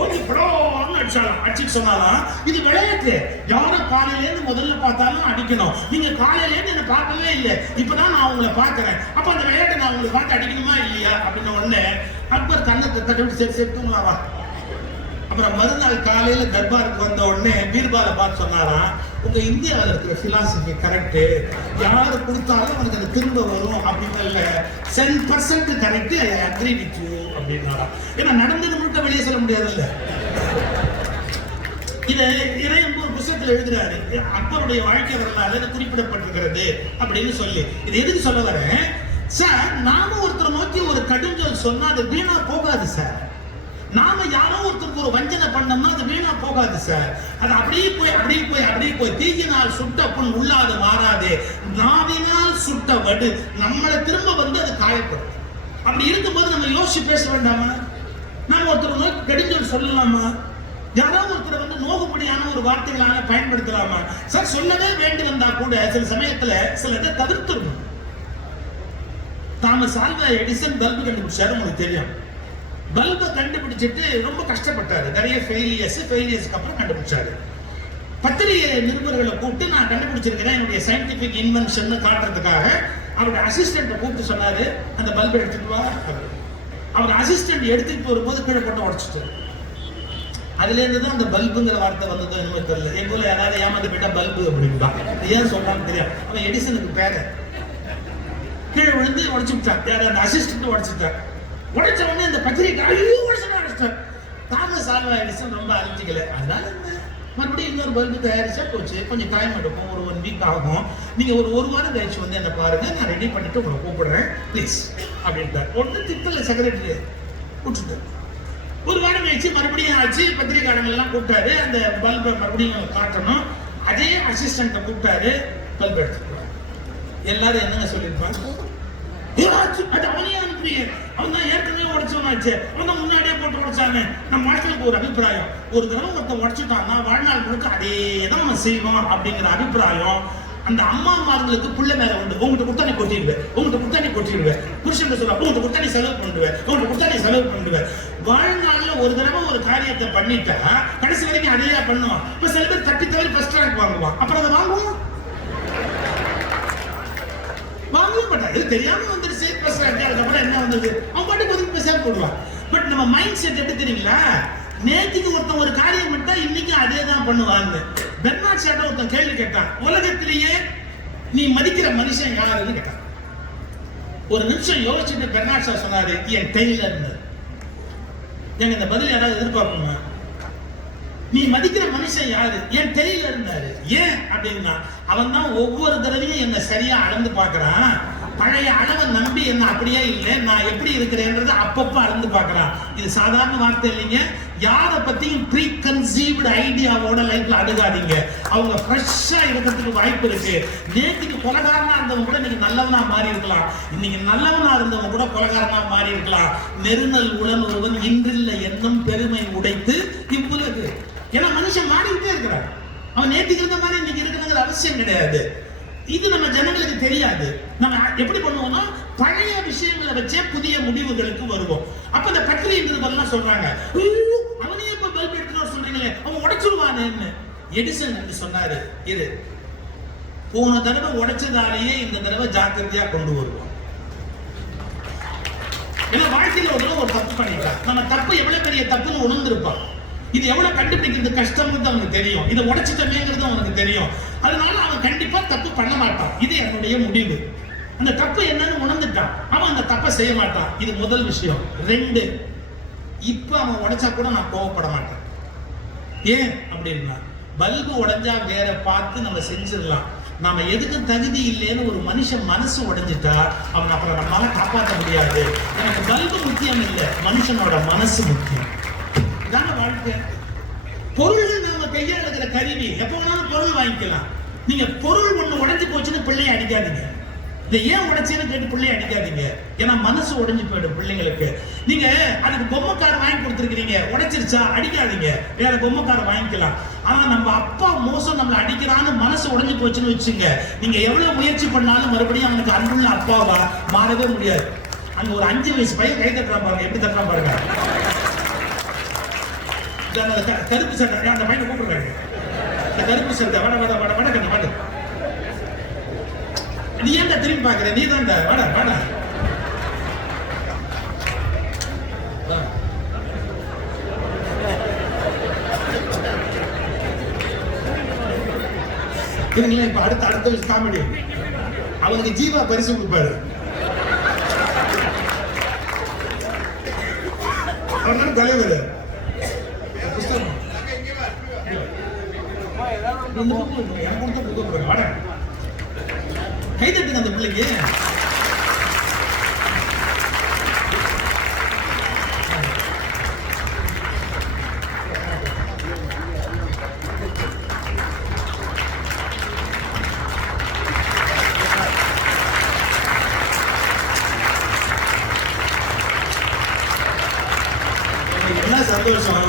ஓடி படம்னு அடிச்சாலும் அடிச்சு சொன்னாலும் இது விளையாட்டு. யாரை காலையில இருந்து முதல்ல பார்த்தாலும் அடிக்கணும். நீங்க காலையில இருந்து என்ன பார்க்கவே இல்லை, இப்பதான் நான் உங்களை பார்க்கிறேன், அப்ப அந்த விளையாட்டு நான் உங்களை பார்த்து அடிக்கணுமா இல்லையா அப்படின்னு உடனே அக்பர் கண்ணை தட்டி சரி சரி தூங்கலாவா. அப்புறம் மறுநாள் காலையில தர்பாருக்கு வந்த உடனே பீர்பாலை பார்த்து சொன்னாராம், உங்க இந்தியாவில் இருக்கிற பிலாசபி கரெக்ட், யாரு கொடுத்தாலும் அவனுக்கு அது திரும்ப வரும் அப்படின்னு 10% correct, I agree with you அப்படின்னாரா. ஏன்னா நடந்தது முழுக்க வெளியே சொல்ல முடியாதுல்ல. இதை இறையன்பு ஒரு புத்தகத்தில் எழுதுறாரு, அக்பருடைய வாழ்க்கை வரலாறு குறிப்பிடப்பட்டிருக்கிறது அப்படின்னு சொல்லி. இது எதுக்கு சொல்ல வரேன் சார், நாம ஒருத்தர் நோக்கி ஒரு கடுஞ்சொல் சொன்னா அது வீணா போகாது சார். நாம யாரோ ஒருத்தருக்கு ஒரு வஞ்சனை பண்ணோம்னா அது வீணா போகாது சார். அது அப்படியே போய் தீயினால் சுட்ட புண் உள்ளாது மாறாது, நாவினால் சுட்ட வடு நம்மளை திரும்ப வந்து அது காயப்படும். அப்படி இருக்கும்போது நம்ம யோசிச்சு பேச வேண்டாமா? நாம ஒருத்தர் நோக்கி கடிஞ்சொல் சொல்லலாமா? யாராவது ஒருத்தர் வந்து நோகுபடியான ஒரு வார்த்தைகளான பயன்படுத்தலாமா சார்? சொல்லவே வேண்டி வந்தா கூட சில சமயத்துல சிலதை தவிர்த்துடணும். தாமஸ் ஆல்வா எடிசன் பல்பு கண்டுபிடிச்சாரு, உங்களுக்கு தெரியும். பல்பை கண்டுபிடிச்சிட்டு ரொம்ப கஷ்டப்பட்டாரு, நிறைய ஃபெயிலியர்ஸ்க்கு அப்புறம் கண்டுபிடிச்சாரு. பத்திரிகை நிருபர்களை கூப்பிட்டு நான் கண்டுபிடிச்சிருக்கிறேன் என்னுடைய சயின்டிபிக் இன்வென்ஷன் காட்டுறதுக்காக அவருடைய அசிஸ்டன்ட்டை கூப்பிட்டு சொன்னாரு, அந்த பல்பை எடுத்துட்டு வா. அவர் அசிஸ்டன்ட் எடுத்துட்டு வரும்போது கீழே போட்டு உடைச்சிட்டாரு. அதுல இருந்து தான் அந்த பல்புங்கிற வார்த்தை வந்தது என்னமே தெரியல. என் போல யாராவது ஏமாந்து போயிட்டா பல்பு அப்படின்னா ஏன் சொல்றான்னு தெரியாது. அவன் எடிசனுக்கு பேர கீழே விழுந்து உடைச்சு விட்டான். யார்? அந்த அசிஸ்டன்ட் உடைச்சுட்டார். உடைச்ச உடனே அந்த பத்திரிகை உடைச்சிட்டார். தாமஸ் ஆல்வா எடிசன் ரொம்ப அழிஞ்சிக்கல. அதனால மறுபடியும் இன்னொரு பல்பு தயாரிச்சா போச்சு. கொஞ்சம் டைம் எடுக்கும், ஒரு 1 வீக் ஆகும். நீங்க ஒரு வாரம் கழிச்சு வந்து என்ன பாருங்க, நான் ரெடி பண்ணிட்டு உங்களை கூப்பிடுறேன் ப்ளீஸ் அப்படின்ட்டார். ஒன்றும் திட்டல செக்ரட்டரி, விட்டுட்டு ஒரு வாரம் கழிச்சு மறுபடியும் ஆச்சு. பத்திரிகையாளர்கள் எல்லாம் கூப்பிட்டாரு, அந்த பல்பை மறுபடியும் காட்டணும். அதே அசிஸ்டன்ட்டை கூப்பிட்டாரு, பல்பை எடுத்துட்டு எல்லாரும் என்னங்க சொல்லியிருப்பாங்க, அவனையே அனுப்புறீங்க, அவன் தான் ஏற்கனவே உடைச்சவனாச்சு, அவன் தான் முன்னாடியே போட்டு உடைச்சாங்க. நம்ம வாழ்க்கைக்கு ஒரு அபிப்பிராயம், ஒரு தடவை ஒருத்தன் உடைச்சுட்டான்னா வாழ்நாள் முழுக்க அதே தான் நம்ம செய்வோம் அப்படிங்கிற அபிப்பிராயம் அந்த அம்மாமார்களுக்கு பிள்ளை மேல உண்டு. உங்கள்கிட்ட குத்தானி கொட்டிடுவேன், புருஷன் சொல்ல உங்கள்கிட்ட குத்தானி செலவு பண்ணுவேன். வாழ்நாள்ல ஒரு தடவை ஒரு காரியத்தை பண்ணிட்டா கடைசி வரைக்கும் அதையா பண்ணுவான். இப்ப சில பேர் தட்டி தவறி ஃபர்ஸ்ட் ரேங்க் வாங்குவான், அப்புறம் அதை வாங்குவான் வாங்கவே மாட்டான். இது தெரியாம வந்துருச்சு ஃபர்ஸ்ட் ரேங்க், அதுக்கப்புறம் என்ன வந்தது அவன் பாட்டுக்கு ஒதுக்கி பேசாம போடுவான். பட் நம்ம மைண்ட் செட் எப்படி தெரியுங்களா, நேற்றுக்கு ஒருத்தன் ஒரு காரியம் பண்ணிட்டா இன்னைக்கு அதே தான் பண்ணுவாங்க. பெர்னார்ட் ஷா ஒருத்தன் கேள்வி கேட்டான், உலகத்திலேயே நீ மதிக்கிற மனுஷன் யாருன்னு கேட்டான். ஒரு நிமிஷம் யோசிச்சுட்டு பெர்னார்ட் ஷா சொன்னாரு, என் டெய்லர். எங்க இந்த பதில் யாராவது எதிர்பார்ப்போமா? நீ மதிக்கிற மனுஷன் யாரு? என் தெரியல இருந்தாரு. ஏன் அப்படின்னா அவன் தான் ஒவ்வொரு தடவையும் என்ன சரியா அளந்து பாக்குறான். பழைய அளவை நம்பி என்ன அப்படியே இல்லை, நான் எப்படி இருக்கிறேன்றத அப்பப்ப அளந்து பார்க்கறான். இது சாதாரண வார்த்தை இல்லைங்க. யாரை பத்தியும் ப்ரீ கன்சீவ்டு ஐடியாவோட லைஃப்ல அணுகாதீங்க. அவங்க ஃப்ரெஷ்ஷா இருக்கிறதுக்கு வாய்ப்பு இருக்கு. நேற்றுக்கு கொலகாரனா இருந்தவங்க கூட இன்னைக்கு நல்லவனா மாறி இருக்கலாம். இன்னைக்கு நல்லவனா இருந்தவங்க கூட கொலகாரனா மாறி இருக்கலாம். நெருநல் உடன் ஒருவன் இன்றில்ல என்னும் பெருமை உடைத்து இவ்வுலகு. ஏன்னா மனுஷன் மாறிக்கிட்டே இருக்கிறான். அவன் நேற்றுக்கு இருந்த மாதிரி இன்னைக்கு இருக்கணுங்கிற அவசியம் கிடையாது. இது நம்ம ஜனங்களுக்கு தெரியாது. நம்ம எப்படி பண்ணுவோம்னா பழைய விஷயங்களை வச்சே புதிய முடிவுகளுக்கு வருவோம். அப்ப இந்த கத்திரி எல்லாம் சொல்றாங்க, அவனே இப்ப பல்ப் எடுத்துட்டு சொல்றீங்களே, அவன் உடைச்சிருவானு. எடிசன் என்று சொன்னாரு, இது போன தடவை உடைச்சதாலேயே இந்த தடவை ஜாக்கிரதையா கொண்டு வருவோம். ஏன்னா வாழ்க்கையில ஒரு தப்பு பண்ணிட்டான். நம்ம தப்பு எவ்வளவு பெரிய தப்புன்னு உணர்ந்திருப்பான். இது எவ்வளவு கண்டுபிடிக்கிறது கஷ்டம்னு அவனுக்கு தெரியும். இதை உடைச்சிட்டமேங்கிறது அவனுக்கு தெரியும். அதனால அவன் கண்டிப்பா தப்பு பண்ண மாட்டான். இது என்னுடைய முடிவு. அந்த தப்பு என்னன்னு உணர்ந்துட்டான், அவன் அந்த தப்பை செய்ய மாட்டான். இது முதல் விஷயம். 2, இப்ப அவன் உடைச்சா கூட நான் கோவப்பட மாட்டேன். ஏன் அப்படின்னா பல்பு உடைஞ்சா வேற பார்த்து நம்ம செஞ்சிடலாம். நாம எதுக்கு தகுதி இல்லைன்னு ஒரு மனுஷன் மனசு உடைஞ்சிட்டா அவன் அப்புறம் நம்மளால காப்பாற்ற முடியாது. எனக்கு பல்பு முக்கியம் இல்லை, மனுஷனோட மனசு முக்கியம். இதான வாழ்க்கை. பொருள்கள் நாம கையாளுகிற கருவி. எப்ப வேணாலும் பொருள் வாங்கிக்கலாம். நீங்க பொருள் ஒண்ணு உடைஞ்சு போச்சுன்னு பிள்ளைய அடிக்காதீங்க. இதை ஏன் உடைச்சேன்னு கேட்டு பிள்ளைய அடிக்காதீங்க. ஏன்னா மனசு உடைஞ்சு போயிடும் பிள்ளைங்களுக்கு. நீங்க அதுக்கு பொம்மைக்கார வாங்கி கொடுத்துருக்கீங்க, உடைச்சிருச்சா, அடிக்காதீங்க, வேற பொம்மைக்கார வாங்கிக்கலாம். ஆனா நம்ம அப்பா மோசம் நம்மளை அடிக்கிறான்னு மனசு உடைஞ்சு போச்சுன்னு வச்சுங்க, நீங்க எவ்வளவு முயற்சி பண்ணாலும் மறுபடியும் அவனுக்கு அன்புள்ள அப்பாவா மாறவே முடியாது. அங்க ஒரு 5 வயசு பையன் கை தட்டுறான் பாருங்க, எப்படி தட்டுறான் பாருங்க. கருப்பு சட்டை அந்த பையனை கூப்பிடுறாங்க. கருப்பு சட்டை வட வட வட வட கண்ண வட. நீ ஏன் திரும்பி பாக்குற? நீ தான் வட வட. இதுங்களா இப்ப அடுத்த காமெடி. அவனுக்கு ஜீவா பரிசு கொடுப்பாரு. அவன் தலைவர் கை தட்டுங்க அந்த பிள்ளைக்கு. என்ன சந்தோஷம்.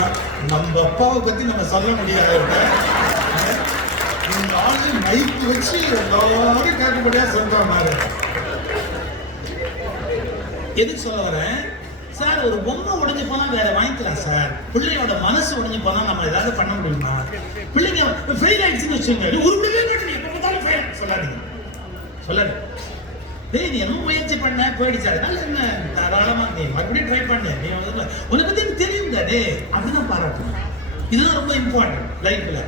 நம்ம அப்பாவை பத்தி நம்ம சொல்ல முடியாது. இந்த ஆளு மைக்கு வச்சு எல்லாரும் கேட்கப்படியா சொல்றாரு. எதுக்கு சொல்ல வரேன் சார்? ஒரு பொம்மை உடைஞ்சு போனா வேற வாங்கிக்கலாம் சார். பிள்ளையோட மனசு உடைஞ்சு போனா நம்ம ஏதாவது பண்ண முடியுமா? பிள்ளைங்க ஃபெயில் ஆயிடுச்சுன்னு வச்சுங்க, உருப்படியே எப்ப பார்த்தாலும் ஃபெயில் சொல்லாதீங்க. சொல்லாது. டேய் நீ என்ன முயற்சி பண்ண போயிடுச்சு, அதனால என்ன தாராளமா நீ மறுபடியும் ட்ரை பண்ணு. நீ உன்னை பத்தி எனக்கு தெரியுங்க டே அப்படிதான் பாராட்டணும். இதுதான் ரொம்ப இம்பார்ட்டன்ட் லைஃப்ல.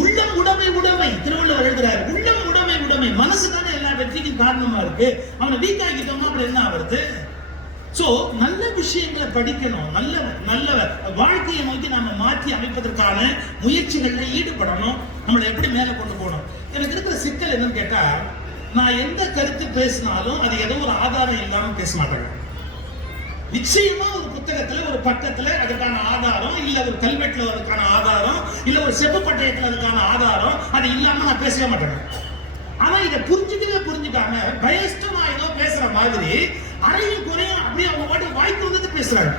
உள்ளம் உடைமை உடைமை திருவள்ளுவர் எழுதுறாரு. உள்ளம் உடைமை உடைமை. மனசு தானே எல்லா வெற்றிக்கும் காரணமா இருக்கு. அவனை வீக் ஆகிட்டோம்னா அப்படி என்ன ஆகுறது? சோ நல்ல விஷயங்களை படிக்கணும். நல்ல நல்ல வாழ்க்கையை நோக்கி நாம மாற்றி அமைப்பதற்கான முயற்சிகள்ல ஈடுபடணும். நம்மளை எப்படி மேல கொண்டு போகணும். எனக்கு இருக்கிற சிக்கல் என்னன்னு கேட்டா, நான் எந்த கருத்து பேசினாலும் அது ஏதோ ஒரு ஆதாரம் இல்லாம பேச மாட்டேங்க. நிச்சயமா ஒரு புத்தகத்துல ஒரு பக்கத்துல அதுக்கான ஆதாரம், இல்ல ஒரு கல்வெட்டுல அதுக்கான ஆதாரம், இல்ல ஒரு செப்பு பட்டயத்துல அதுக்கான ஆதாரம், அது இல்லாம நான் பேசவே மாட்டேன். ஆனா இதை புரிஞ்சுக்காம பயஸ்டா நான் ஏதோ பேசுற மாதிரி அறையும் குறையும் அப்படியே அவங்க பாட்டு வாய்ப்பு வந்து பேசுறாங்க.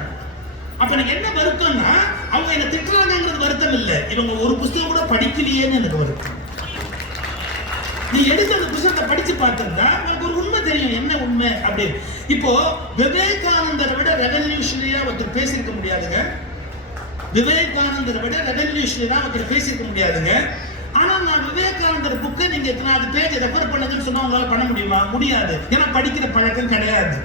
அப்ப எனக்கு என்ன வருத்தம்னா, அவங்க என்ன திட்டுறாங்கிறது வருத்தம் இல்லை, இவங்க ஒரு புத்தகம் கூட படிக்கலையேன்னு எனக்கு வருத்தம். நீ எடுத்து அந்த புத்தகத்தை படிச்சு பார்த்திருந்தா உங்களுக்கு ஒரு உண்மை தெரியும். என்ன உண்மை அப்படின்னு. இப்போ விவேகானந்தரை விட ரெவல்யூஷனரியா ஒருத்தர் பேசியிருக்க முடியாதுங்க. விவேகானந்தரை விட ரெவல்யூஷனரியா ஒருத்தர் பேசியிருக்க முடியாதுங்க. ஆனா நான் விவேகானந்தர் புக்கை நீங்க எத்தனாவது பேஜ் ரெஃபர் பண்ணதுன்னு சொன்னா உங்களால பண்ண முடியுமா? முடியாது. ஏன்னா படிக்கிற பழக்கம் கிடையாது.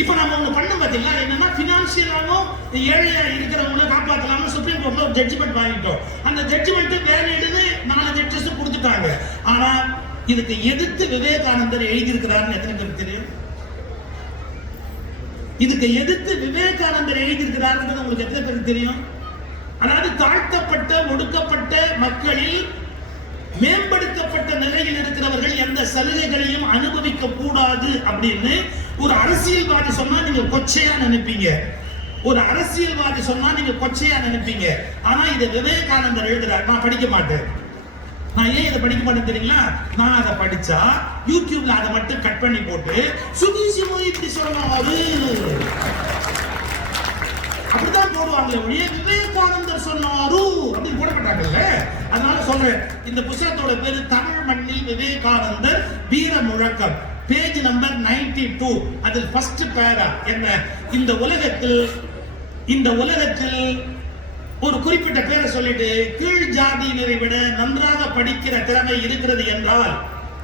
இப்ப நம்ம ஒண்ணு பண்ண பாத்தீங்களா, என்னன்னா பினான்சியலாவும் ஏழையா இருக்கிறவங்களை காப்பாற்றலாம்னு சுப்ரீம் கோர்ட்ல ஒரு ஜட்ஜ்மெண்ட் வாங்கிட்டோம். அந்த ஜட்ஜ்மெண்ட் வேலையிடுன்னு 4 ஜட்ஜஸ் கொடுத்துட்டாங்க. ஆனா இதுக்கு எதிர்த்து விவேகானந்தர் எழுதியிருக்கிறாருன்னு எத்தனை பேருக்கு தெரியும்? இதுக்கு எதிர்த்து விவேகானந்தர் எழுதியிருக்கிறாருன்றது உங்களுக்கு எத்தனை பேருக்கு தெரியும்? அதாவது தாழ்த்தப்பட்ட ஒடுக்கப்பட்ட மக்களில் மேம்படுத்தப்பட்ட நிலையில் இருக்கிறவர்கள் எந்த சலுகைகளையும் அனுபவிக்க கூடாது அப்படின்னு ஒரு அரசியல்வாதி சொன்னா நீங்க கொச்சையா நினைப்பீங்க. ஒரு அரசியல்வாதி சொன்னா நீங்க கொச்சையா நினைப்பீங்க. ஆனா இதை விவேகானந்தர் எழுதுறார். நான் படிக்க மாட்டேன். நான் ஏன் இதை படிக்க மாட்டேன் தெரியுங்களா? நான் அதை படிச்சா யூடியூப்ல அதை மட்டும் கட் பண்ணி போட்டு சுகீசிவம் இப்படி சொன்னாரு அப்படிதான் போடுவாங்களே ஒழிய விவேகானந்தர் சொன்னாரு அப்படின்னு போட மாட்டாங்கல்ல. அதனால சொல்றேன், இந்த புத்தகத்தோட பேரு தமிழ் மண்ணில் விவேகானந்தர் வீர முழக்கம், பேஜ் நம்பர் 92. அதில் ஃபர்ஸ்ட் பேரா என்ன, இந்த உலகத்தில் ஒரு குறிப்பிட்ட பேரை சொல்லிட்டு கீழ் ஜாதியினரை விட நன்றாக படிக்கிற திறமை இருக்கிறது என்றால்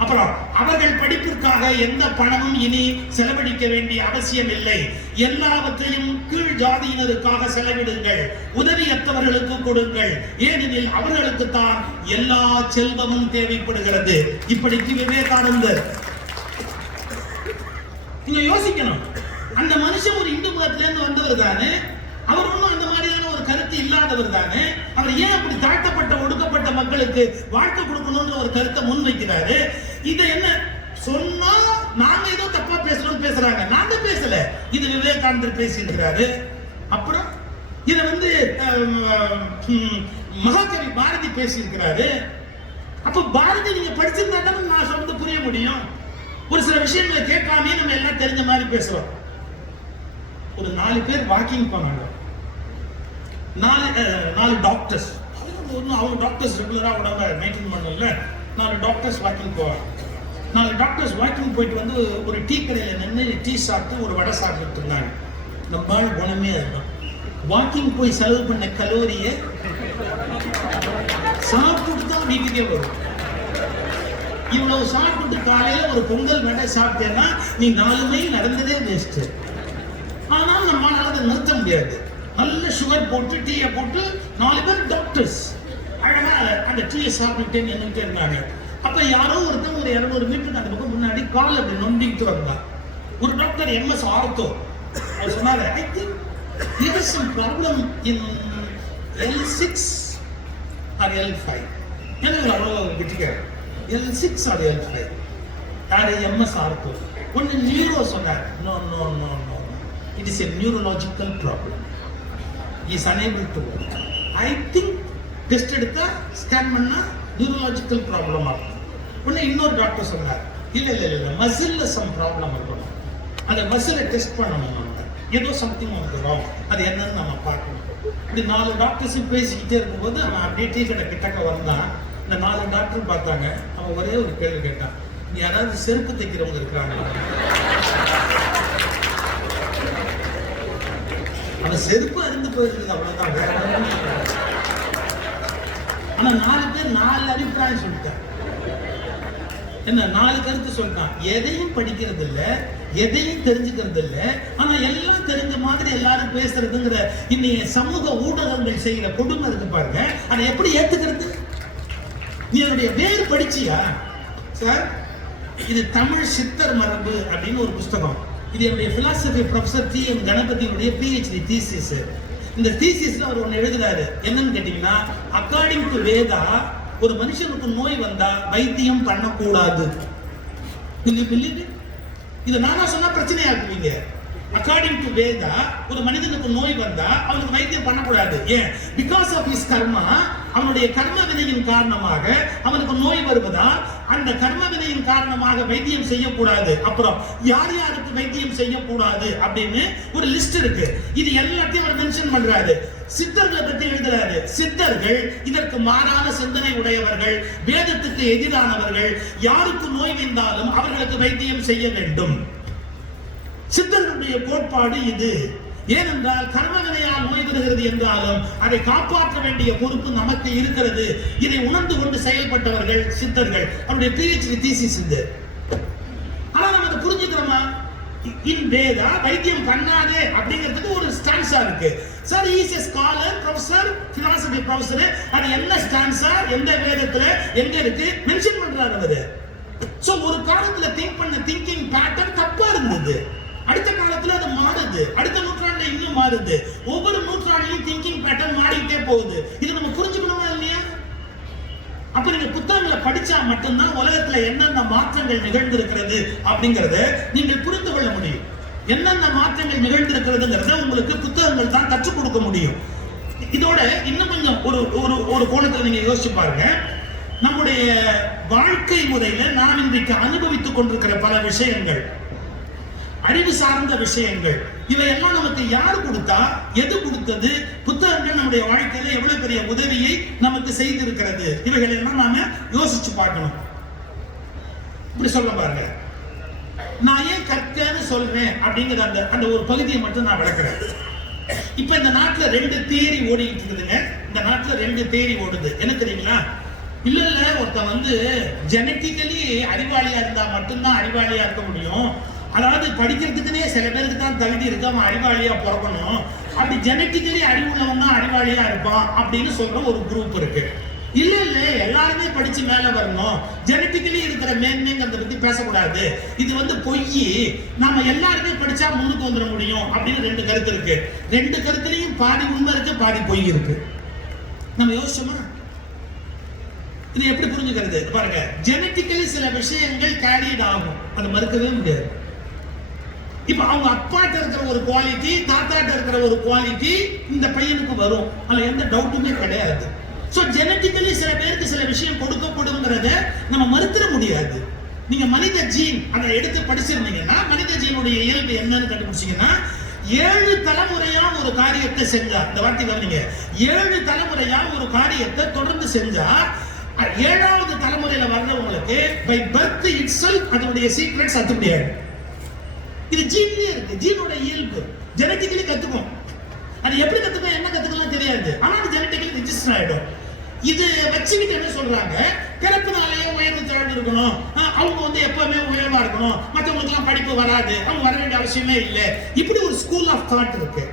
அப்புறம் அவர்கள் படிப்பிற்காக எந்த பணமும் இனி செலவழிக்க வேண்டிய அவசியம் இல்லை. எல்லாவற்றையும் கீழ் ஜாதியினருக்காக செலவிடுங்கள், உதவியற்றவர்களுக்கு கொடுங்கள், ஏனெனில் அவர்களுக்கு தான் எல்லா செல்வமும் தேவைப்படுகிறது. இப்படிக்கு விவேகானந்தர். நீங்க யோசிக்கணும், அந்த மனுஷன் ஒரு இந்து மதத்திலிருந்து வந்தவர் தானே, அவர் ஒன்றும் அந்த மாதிரியான ஒரு கருத்து இல்லாதவர் தானே. அவர் ஏன் அப்படி தாழ்த்தப்பட்ட ஒடுக்கப்பட்ட மக்களுக்கு வாழ்க்கை கொடுக்கணும்ன்ற ஒரு கருத்தை முன்வைக்கிறாரு. இதை என்ன சொன்னா நாங்க ஏதோ தப்பா பேசணும்னு பேசுறாங்க. நாங்க பேசல, இது விவேகானந்தர் பேசியிருக்கிறாரு. அப்புறம் இத மகாகவி பாரதி பேசியிருக்கிறாரு. அப்ப பாரதி நீங்க படிச்சிருந்தா தான் நான் சொல்றது புரிய முடியும். ஒரு சில விஷயங்களை கேட்காமே நம்ம எல்லாம் தெரிஞ்ச மாதிரி பேசுறோம். ஒரு 4 பேர் வாக்கிங் போனாங்க. 4 டாக்டர்ஸ், அவங்க டாக்டர்ஸ் ரெகுலரா உடம்ப மெயின்டைன் பண்ணல. 4 டாக்டர்ஸ் வாக்கிங் போவாங்க. 4 டாக்டர்ஸ் வாக்கிங் போயிட்டு வந்து ஒரு டீ கடையில் நின்று டீ சாப்பிட்டு ஒரு வடை சாப்பிட்டு இருந்தாங்க. நம்ம குணமே அதுதான். வாக்கிங் போய் செலவு பண்ண கலோரியை சாப்பிட்டு தான் வீட்டுக்கே வரும். இவ்வளவு சாப்பிட்டு காலையில ஒரு பொங்கல் வடை சாப்பிட்டேன்னா நீ 4 மைல் நடந்ததே வேஸ்ட். ஆனால் நம்மளால அதை நிறுத்த முடியாது. நல்ல சுகர் போட்டு டீயை போட்டு 4 பேர் டாக்டர்ஸ் அழகா அந்த டீயை சாப்பிட்டுட்டே நின்றுட்டே இருந்தாங்க. அப்ப யாரோ ஒருத்தன் ஒரு 200 மீட்டருக்கு அந்த பக்கம் முன்னாடி கால் அப்படி நொண்டிக்கிட்டு வந்தான். ஒரு டாக்டர் MS ஆர்த்தோ. அவர் சொன்னாரு, I think there is some problem in L6 or L5. எனக்கு அவ்வளோ கிட்டிக்காரு. L6 or L5. யாரு? MS ortho. ஒன்னு நியூரோ சொன்னார். No no no no, it is a neurological problem. He is unable to work. I think test எடுத்தா scan பண்ணா neurological problem ஆகும். உடனே இன்னொரு டாக்டர் சொன்னார், இல்ல மசில்ல சம் ப்ராப்ளம் இருக்கணும், அந்த மசிலை டெஸ்ட் பண்ணணும், நம்ம ஏதோ சம்திங் நமக்கு ராங், அது என்னன்னு நம்ம பார்க்கணும். இப்படி 4 டாக்டர்ஸும் பேசிக்கிட்டே இருக்கும்போது அவன் அப்படியே டீ கடை கிட்டக்க வந்தான். இந்த 4 டாக்டரும் பார்த்தாங்க. அவன் ஒரே ஒரு கேள்வி கேட்டான், யாராவது செருப்பு தைக்கிறவங்க இருக்கிறாங்க? அவன் செருப்பு அருந்து போயிருக்குது, அவ்வளவுதான். ஆனா 4 பேர் 4 அபிப்பிராயம் சொல்லிட்டான். என்ன 4 கருத்து சொல்லிட்டான். எதையும் படிக்கிறது இல்ல, எதையும் தெரிஞ்சுக்கிறது இல்ல, ஆனா எல்லாம் தெரிஞ்ச மாதிரி எல்லாரும் பேசுறதுங்கிற இன்னைய சமூக ஊடகங்கள் செய்யற கொடுமை இருக்கு பாருங்க. அதை எப்படி ஏத்துக்கிறது? நீ என்னுடைய வேறு படிச்சியா சார்? இது தமிழ் சித்தர் மரபு அப்படின்னு ஒரு புஸ்தகம். இது என்னுடைய philosophy professor TM கணபதியினுடைய PhD thesis. இந்த தீசிஸ்ல அவர் ஒன்னு எழுதுறாரு. என்னன்னு கேட்டீங்கன்னா, அக்கார்டிங் டு வேதா ஒரு மனுஷனுக்கு நோய் வந்தா வைத்தியம் பண்ணக்கூடாது. இதை நானா சொன்னா பிரச்சனையா இருக்குவீங்க. அக்கார்டிங் டு வேதா ஒரு மனிதனுக்கு நோய் வந்தா அவனுக்கு வைத்தியம் பண்ணக்கூடாது. ஏன்? பிகாஸ் ஆஃப் ஹிஸ் கர்மா, அவனுடைய கர்ம வினையின் காரணமாக அவனுக்கு நோய் வருவதால் அந்த கர்ம வினையின் காரணமாக வைத்தியம் செய்யக்கூடாது. அப்புறம் யார் யாருக்கு வைத்தியம் செய்யக்கூடாது அப்படின்னு ஒரு லிஸ்ட் இருக்கு. இது எல்லாத்தையும் அவர் மென்ஷன் பண்றாரு. சித்தர்களை பற்றி எழுதுறாரு. சித்தர்கள் இதற்கு மாறான சிந்தனை உடையவர்கள், வேதத்துக்கு எதிரானவர்கள். யாருக்கு நோய் வந்தாலும் அவர்களுக்கு வைத்தியம் செய்ய வேண்டும். சித்தர்களுடைய கோட்பாடு இது. ஏனென்றால் கர்மவினையால் நோய் வருகிறது என்றாலும் அதை காப்பாற்ற வேண்டிய பொறுப்பு நமக்கு இருக்கிறது. இதை உணர்ந்து கொண்டு செயல்பட்டவர்கள் சித்தர்கள். அவருடைய PhD தீசிஸ் இது. ஆனா நம்ம அதை புரிஞ்சுக்கிறோமா? இன் வேதா வைத்தியம் பண்ணாதே அப்படிங்கிறதுக்கு ஒரு ஸ்டான்ஸா இருக்கு. Sir is a scholar, professor, philosophy professor. அது என்ன ஸ்டான்ஸா, எந்த வேதத்துல எங்க இருக்கு மென்ஷன் பண்றாரு அவரு. சோ ஒரு காலத்துல திங்க் பண்ண திங்கிங் பேட்டர்ன் தப்பா இருந்தது. அடுத்த காலத்துல அது மாறுது, அடுத்த நூற்றாண்டுல இன்னும் மாறுது. ஒவ்வொரு நூற்றாண்டுலயும் திங்கிங் பேட்டர்ன் மாறிக்கிட்டே போகுது. இது நம்ம புரிஞ்சுக்கணுமா இல்லையா? அப்ப நீங்க புத்தகங்களை படிச்சா மட்டும்தான் உலகத்துல என்னென்ன மாற்றங்கள் நிகழ்ந்திருக்கிறது அப்படிங்கறத நீங்கள் புரிந்து கொள்ள முடியும். என்னென்ன மாற்றங்கள் நிகழ்ந்திருக்கிறதுங்கிறத உங்களுக்கு புத்தகங்கள் தான் கற்றுக் கொடுக்க முடியும். இதோட இன்னும் கொஞ்சம் ஒரு கோணத்துல நீங்க யோசிச்சு பாருங்க. நம்முடைய வாழ்க்கை முறையில நாம் இன்றைக்கு அனுபவித்துக் கொண்டிருக்கிற பல விஷயங்கள், அறிவு சார்ந்த விஷயங்கள், இவையெல்லாம் நமக்கு யார் கொடுத்தா, எது கொடுத்தது, புத்தகங்கள் நம்முடைய வாழ்க்கையில எவ்வளவு பெரிய உதவியை நமக்கு செய்திருக்கிறது, இவைகள் எல்லாம் நாம யோசிச்சு பார்க்கணும். இப்படி சொல்ல பாருங்க, நான் ஏன் கற்கன்னு சொல்றேன் அப்படிங்கிற அந்த ஒரு பகுதியை மட்டும் நான் விளக்குறேன். இப்ப இந்த நாட்டுல 2 தியரி ஓடிட்டு இருக்குதுங்க. இந்த நாட்டுல 2 தியரி ஓடுது. என்ன தெரியுங்களா? இல்ல ஒருத்தன் வந்து ஜெனட்டிக்கலி அறிவாளியா இருந்தா மட்டும்தான் அறிவாளியா இருக்க முடியும். அதாவது படிக்கிறதுக்குன்னே சில பேருக்கு தான் தகுதி இருக்கு, அவன் அறிவாளியா பிறக்கணும். அப்படி ஜெனட்டிக்கலி அறிவுள்ளவன் தான் அறிவாளியா இருப்பான் அப்படின்னு சொல்ற ஒரு குரூப் இருக்கு. இல்ல எல்லாருமே படிச்சு மேல வரணும், ஜெனட்டிக்கலி இருக்கிற மேன்மைங்கிறத பத்தி பேசக்கூடாது, இது வந்து பொய், நாம எல்லாருமே படிச்சா முன்னுக்கு வந்துட முடியும் அப்படின்னு 2 கருத்து இருக்கு. 2 கருத்துலயும் பாதி உண்மை இருக்கு, பாதி பொய் இருக்கு. நம்ம யோசிச்சோமா? இது எப்படி புரிஞ்சுக்கிறது பாருங்க. ஜெனட்டிக்கலி சில விஷயங்கள் கேரிட் ஆகும், அதை மறுக்கவே முடியாது. இப்ப அவங்க அப்பாட்ட இருக்கிற ஒரு குவாலிட்டி, தாத்தாட்ட இருக்கிற ஒரு குவாலிட்டி இந்த பையனுக்கு வரும், அதுல எந்த டவுட்டுமே கிடையாது. சோ ஜெனட்டிக்கலி சில பேருக்கு சில விஷயம் கொடுக்கப்படுங்கிறத நம்ம மறுத்திட முடியாது. நீங்க மனித ஜீன் அதை எடுத்து படிச்சிருந்தீங்கன்னா, மனித ஜீனுடைய இயல்பு என்னன்னு கண்டுபிடிச்சீங்கன்னா, 7 தலைமுறையா ஒரு காரியத்தை செஞ்சா, இந்த வார்த்தை கவனிங்க, 7 தலைமுறையா ஒரு காரியத்தை தொடர்ந்து செஞ்சா 7வது தலைமுறையில வர்றவங்களுக்கு பை பர்த் இட்செல்ஃப் அதனுடைய சீக்ரெட்ஸ் அத்து முடியாது. இது ஜீன்லயே இருக்கு, ஜீனோட இயல்பு. ஜெனட்டிக்கலி கத்துக்கும், அது எப்படி கத்துக்கும், என்ன கத்துக்கலாம் தெரியாது, ஆனா அது ஜெனட்டிக்கலி ரெஜிஸ்டர் ஆயிடும். இது வச்சுக்கிட்டு என்ன சொல்றாங்க, பிறப்புனாலேயே உயர்வு தாழ்ந்து இருக்கணும், அவங்க வந்து எப்பவுமே உயர்வா இருக்கணும், மற்றவங்களுக்கு எல்லாம் படிப்பு வராது, அவங்க வர வேண்டிய அவசியமே இல்லை, இப்படி ஒரு ஸ்கூல் ஆஃப் தாட் இருக்கு.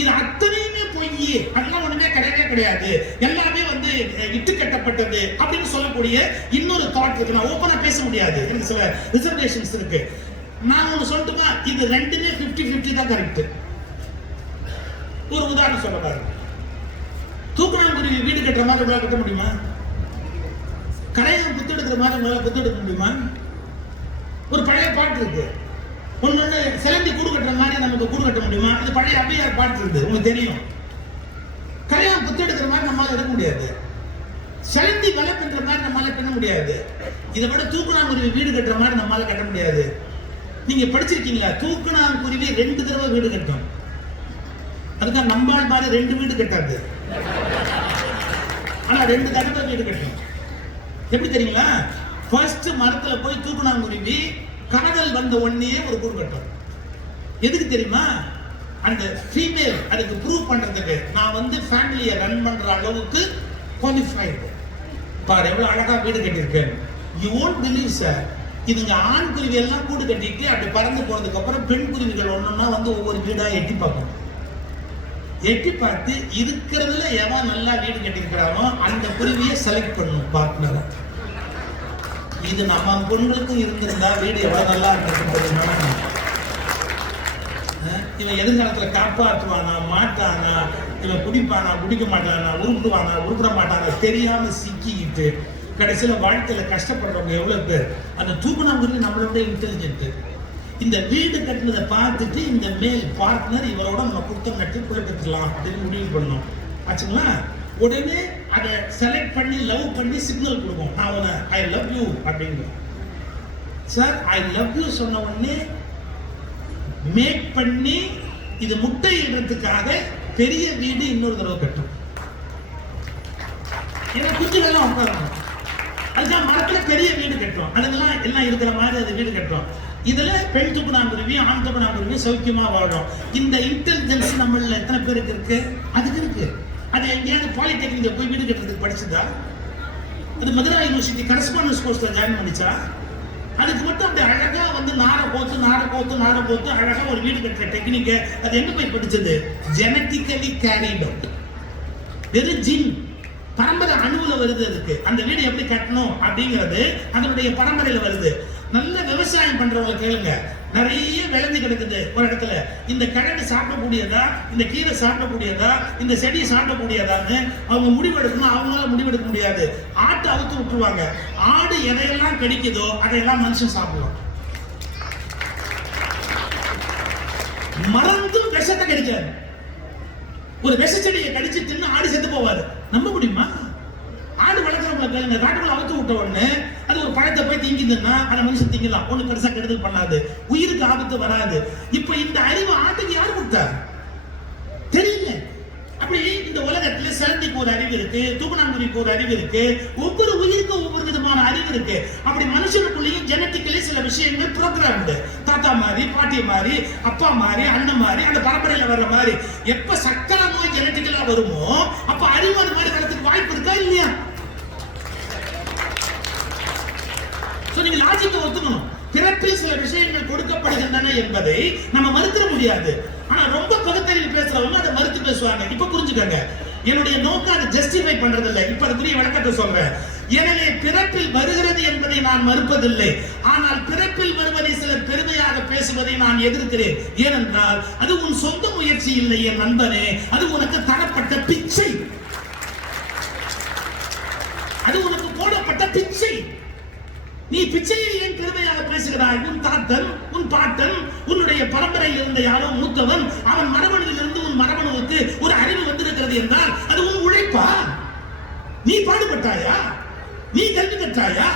இது அத்தனையுமே பொய், அதெல்லாம் ஒண்ணுமே கிடையவே கிடையாது, எல்லாமே வந்து இட்டு கட்டப்பட்டது அப்படின்னு சொல்லக்கூடிய இன்னொரு தாட் இருக்கு. நான் ஓப்பனா பேச முடியாது, எனக்கு சில ரிசர்வேஷன்ஸ் இருக்கு. நான் ஒண்ணு சொல்லட்டுமா, இது 2மே 50-50 தான் கரெக்ட். ஒரு உதாரணம் சொல்ல பாருங்க. தூக்குனாங்குருவி வீடு கட்டுற மாதிரி உங்களால கட்ட முடியுமா? கரையான் புத்து எடுக்கிற மாதிரி உங்களால புத்து எடுக்க முடியுமா? ஒரு பழைய பாட்டு இருக்கு, ஒன்னொன்னு சிலந்தி கூடு கட்டுற மாதிரி நமக்கு கூடு கட்ட முடியுமா? இது பழைய அவ்வையார் பாட்டு இருக்கு, உங்களுக்கு தெரியும். கரையான் புத்து எடுக்கிற மாதிரி நம்மளால எடுக்க முடியாது, சிலந்தி வலை பின்ற மாதிரி நம்மளால பண்ண முடியாது. இதை விட தூக்குனாங்குருவி வீடு கட்டுற மாதிரி நம்மளால கட்ட முடியாது. நீங்க படிச்சிருக்கீங்களா? தூக்குனாங்குருவி 2 தடவை வீடு கட்டும். அதுக்காக நம்மால் மாதிரி 2 வீடு கட்டாது, ஆனா 2 தடவை வீடு கட்டும். எப்படி தெரியுங்களா? ஃபர்ஸ்ட் மரத்துல போய் தூக்குனாங்குருவி காதல் வந்த உடனே ஒரு கூடு கட்டும். எதுக்கு தெரியுமா? அந்த ஃபீமேல் அதுக்கு ப்ரூவ் பண்றதுக்கு, நான் வந்து ஃபேமிலியை ரன் பண்ற அளவுக்கு குவாலிஃபைடு, பாரு எவ்வளவு அழகா வீடு கட்டியிருப்பேன். யூ won't believe சார், இதுங்க ஆண் குருவி எல்லாம் கூடு கட்டிட்டு அப்படி பறந்து போனதுக்கு அப்புறம் பெண் குருவிகள் ஒன்னொன்னா வந்து ஒவ்வொரு வீடா எட்டி பார்க்கும். எட்டி பார்த்து இருக்கிறதுல எவன் நல்லா வீடு கட்டியிருக்கிறானோ அந்த குருவியை செலக்ட் பண்ணும் பார்ட்னரா. இது நம்ம பொண்ணுக்கும் இருந்திருந்தா வீடு எவ்வளவு நல்லா இருக்கு. இவன் எதிர்காலத்துல காப்பாற்றுவானா மாட்டானா, இவன் குடிப்பானா குடிக்க மாட்டானா, உருப்பிடுவானா உருப்பிட மாட்டானா தெரியாம சிக்கிக்கிட்டு கடைசியில வாழ்க்கையில கஷ்டப்படுறவங்க எவ்வளவு பேர். அந்த தூக்குனாங்குருவி நம்மளோட இன்டெலிஜென்ட். இந்த வீடு கட்டினதை பார்த்துட்டு இந்த மேல் பார்ட்னர் இவரோட நம்ம குடுத்தம் நட்டு குள்ள கட்டலாம் அப்படின்னு முடிவு பண்ணோம் ஆச்சுங்களா. உடனே அதை செலக்ட் பண்ணி லவ் பண்ணி சிக்னல் கொடுக்கும், நான் உன ஐ லவ் யூ அப்படிங்கிறோம். சார் ஐ லவ் யூ சொன்ன உடனே மேக் பண்ணி இது முட்டை இடுறதுக்காக பெரிய வீடு இன்னொரு தடவை கட்டும். ஏன்னா குஞ்சுகள்லாம் உட்காரணும், அதுதான் மரத்துல பெரிய வீடு கட்டுறோம், அதுக்கெல்லாம் எல்லாம் இருக்கிற மாதிரி அது வீடு கட்டுறோம். இதுல பெண் தூக்குனாங்குருவி ஆண் தூக்குனாங்குருவி சௌக்கியமா வாழும். இந்த இன்டெலிஜென்ஸ் நம்மள எத்தனை பேருக்கு இருக்கு? அதுக்கு இருக்கு. அது எங்கேயாவது பாலிடெக்னிக்ல போய் வீடு கட்டுறதுக்கு படிச்சுதா? அது மதுரை யூனிவர்சிட்டி கரஸ்பாண்டன்ஸ் கோர்ஸ்ல ஜாயின் பண்ணிச்சா? அதுக்கு மட்டும் அப்படி அழகா வந்து நாரை போத்து அழகா ஒரு வீடு கட்டுற டெக்னிக் அது எங்க போய் படிச்சது? Genetically carried out. வெறும் ஜீன் பரம்பரை அணுவுல வருது. அதுக்கு அந்த வீடு எப்படி கட்டணும் அப்படிங்கிறது அதனுடைய பரம்பரையில வருது. நல்ல விவசாயம் பண்றவங்க கேளுங்க, நிறைய விளைஞ்சு கிடக்குது ஒரு இடத்துல. இந்த கிழங்கு சாப்பிடக்கூடியதா, இந்த கீரை சாப்பிடக்கூடியதா, இந்த செடி சாப்பிடக்கூடியதான்னு அவங்க முடிவெடுக்கணும். அவங்களால முடிவெடுக்க முடியாது. ஆட்டை அவுத்து விட்டுருவாங்க. ஆடு எதையெல்லாம் கிடைக்குதோ அதையெல்லாம் மனுஷன் சாப்பிடுவான். மறந்தும் விஷத்தை கிடைக்காது. ஒரு விஷ செடியை கடிச்சு தின்னு ஆடு செத்து போவாது. நம்ப முடியுமா? ஆடு வளர்க்குறவங்களை கேளுங்க. காட்டுக்குள்ள அவுத்து விட்ட உடனே அது ஒரு பழத்தை போய் திங்குதுன்னா அதை மனுஷன் திங்கலாம். ஒண்ணு பெருசா கெடுதல் பண்ணாது, உயிருக்கு ஆபத்து வராது. இப்ப இந்த அறிவு ஆட்டுக்கு யாரு கொடுத்தா? தெரியல. அப்படி இந்த உலகத்துல சிலந்திக்கு ஒரு அறிவு இருக்கு, தூக்கணாங்குருவிக்கு ஒரு அறிவு இருக்கு, ஒவ்வொரு உயிருக்கும் ஒவ்வொரு விதமான அறிவு இருக்கு. அப்படி மனுஷனுக்குள்ளேயும் ஜெனட்டிக்கலி சில விஷயங்கள் ப்ரோக்ராம்டு. தாத்தா மாதிரி, பாட்டி மாதிரி, அப்பா மாதிரி, அண்ணன் மாதிரி, அந்த பரம்பரையில வர்ற மாதிரி எப்ப சக்கர நோய் ஜெனட்டிக்கலா வருமோ அப்ப அறிவு அது மாதிரி வரதுக்கு வாய்ப்பு இருக்கா இல்லையா? நீங்க லாஜிக்கை ஒத்துக்கணும். பிறப்பில் சில விஷயங்கள் கொடுக்கப்படுகின்றன என்பதை நம்ம மறுக்க முடியாது. ஆனா ரொம்ப பகுத்தறிவு பேசுறவங்க அதை மறுத்து பேசுவாங்க. இப்ப புரிஞ்சுக்கங்க, என்னுடைய நோக்கம் அதை ஜஸ்டிஃபை பண்றது இல்லை. இப்ப அதுக்குரிய விளக்கத்தை சொல்றேன். எனவே பிறப்பில் வருகிறது என்பதை நான் மறுப்பதில்லை. ஆனால் பிறப்பில் வருவதை சிலர் பெருமையாக பேசுவதை நான் எதிர்க்கிறேன். ஏனென்றால் அது உன் சொந்த முயற்சி இல்லை என் நண்பனே, அது உனக்கு தரப்பட்ட பிச்சை, அது உனக்கு போடப்பட்ட பிச்சை. நீ பிச்சையை ஏன் பெருமையாக பேசுகிறாய்? உன் தாத்தன், உன் பாட்டன், உன்னுடைய பரம்பரையில் இருந்த யாரோ மூத்தவன், அவன் மரபணுவிலிருந்து உன் மரபணுவுக்கு ஒரு அறிவு வந்திருக்கிறது என்றால் அது உன் உழைப்பா? நீ பாடுபட்டாயா? நீ கல்வி கற்றாயா?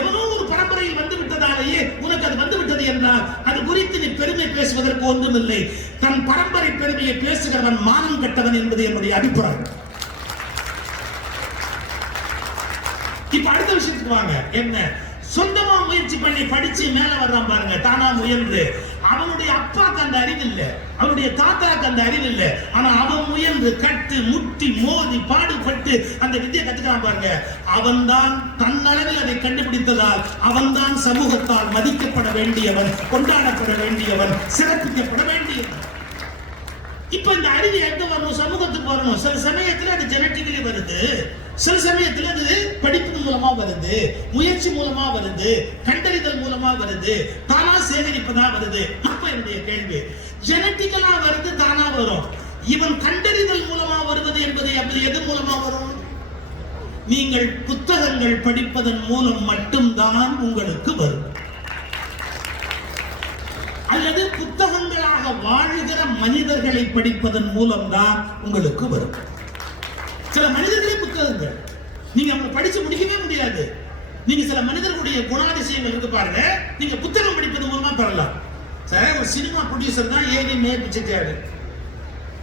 எவனோ ஒரு பரம்பரையில் வந்து விட்டதாலேயே உனக்கு அது வந்து விட்டது என்றால் அது குறித்து நீ பெருமை பேசுவதற்கு ஒன்றுமில்லை. தன் பரம்பரை பெருமையை பேசுகிறவன் மானம் கட்டவன் என்பது என்னுடைய அபிப்பிராயம். இப்ப அடுத்த விஷயத்துக்கு வாங்க. என்ன? சொந்தமா முயற்சி பண்ணி படிச்சு மேல வர்றான் பாருங்க, தானா முயன்று. அவனுடைய அப்பாக்கு அந்த அறிவு இல்ல, அவனுடைய தாத்தாக்கு அந்த அறிவு இல்ல. ஆனா அவன் முயன்று கட்டு முட்டி மோதி பாடுபட்டு அந்த வித்தியை கத்துக்கிறான் பாருங்க. அவன்தான் தன்னளவில் அதை கண்டுபிடித்ததால் அவன்தான் சமூகத்தால் மதிக்கப்பட வேண்டியவன், கொண்டாடப்பட வேண்டியவன், சிறப்பிக்கப்பட வேண்டியவன். இப்ப இந்த அறிவு எங்க வரணும்? சமூகத்துக்கு வரணும். சில சமயத்துல அது ஜெனட்டிக்கலி வருது, சில சமயத்துல அது படிப்பு மூலமா வருது, முயற்சி மூலமா வருது, கண்டறிதல் மூலமா வருது, தானா சேகரிப்பதா வருது. இப்ப என்னுடைய கேள்வி, ஜெனட்டிக்கலா வருது, தானா வரும். இவன் கண்டறிதல் மூலமா வருவது என்பது அப்படி எது மூலமா வரும்? நீங்கள் புத்தகங்கள் படிப்பதன் மூலம் மட்டும்தான் உங்களுக்கு வரும், அல்லது புத்தகங்களாக வாழ்கிற மனிதர்களை படிப்பதன் மூலம் தான் உங்களுக்கு வரும். சில மனிதர்களே புத்தகங்கள், நீங்க அவங்க படிச்சு முடிக்கவே முடியாது. நீங்க சில மனிதர்களுடைய குணாதிசயங்கள் இருக்கு பாருங்க, நீங்க புத்தகம் படிப்பது மூலமா பெறலாம். சார், ஒரு சினிமா ப்ரொடியூசர் தான் ஏவி மே பிச்சைக்காரு.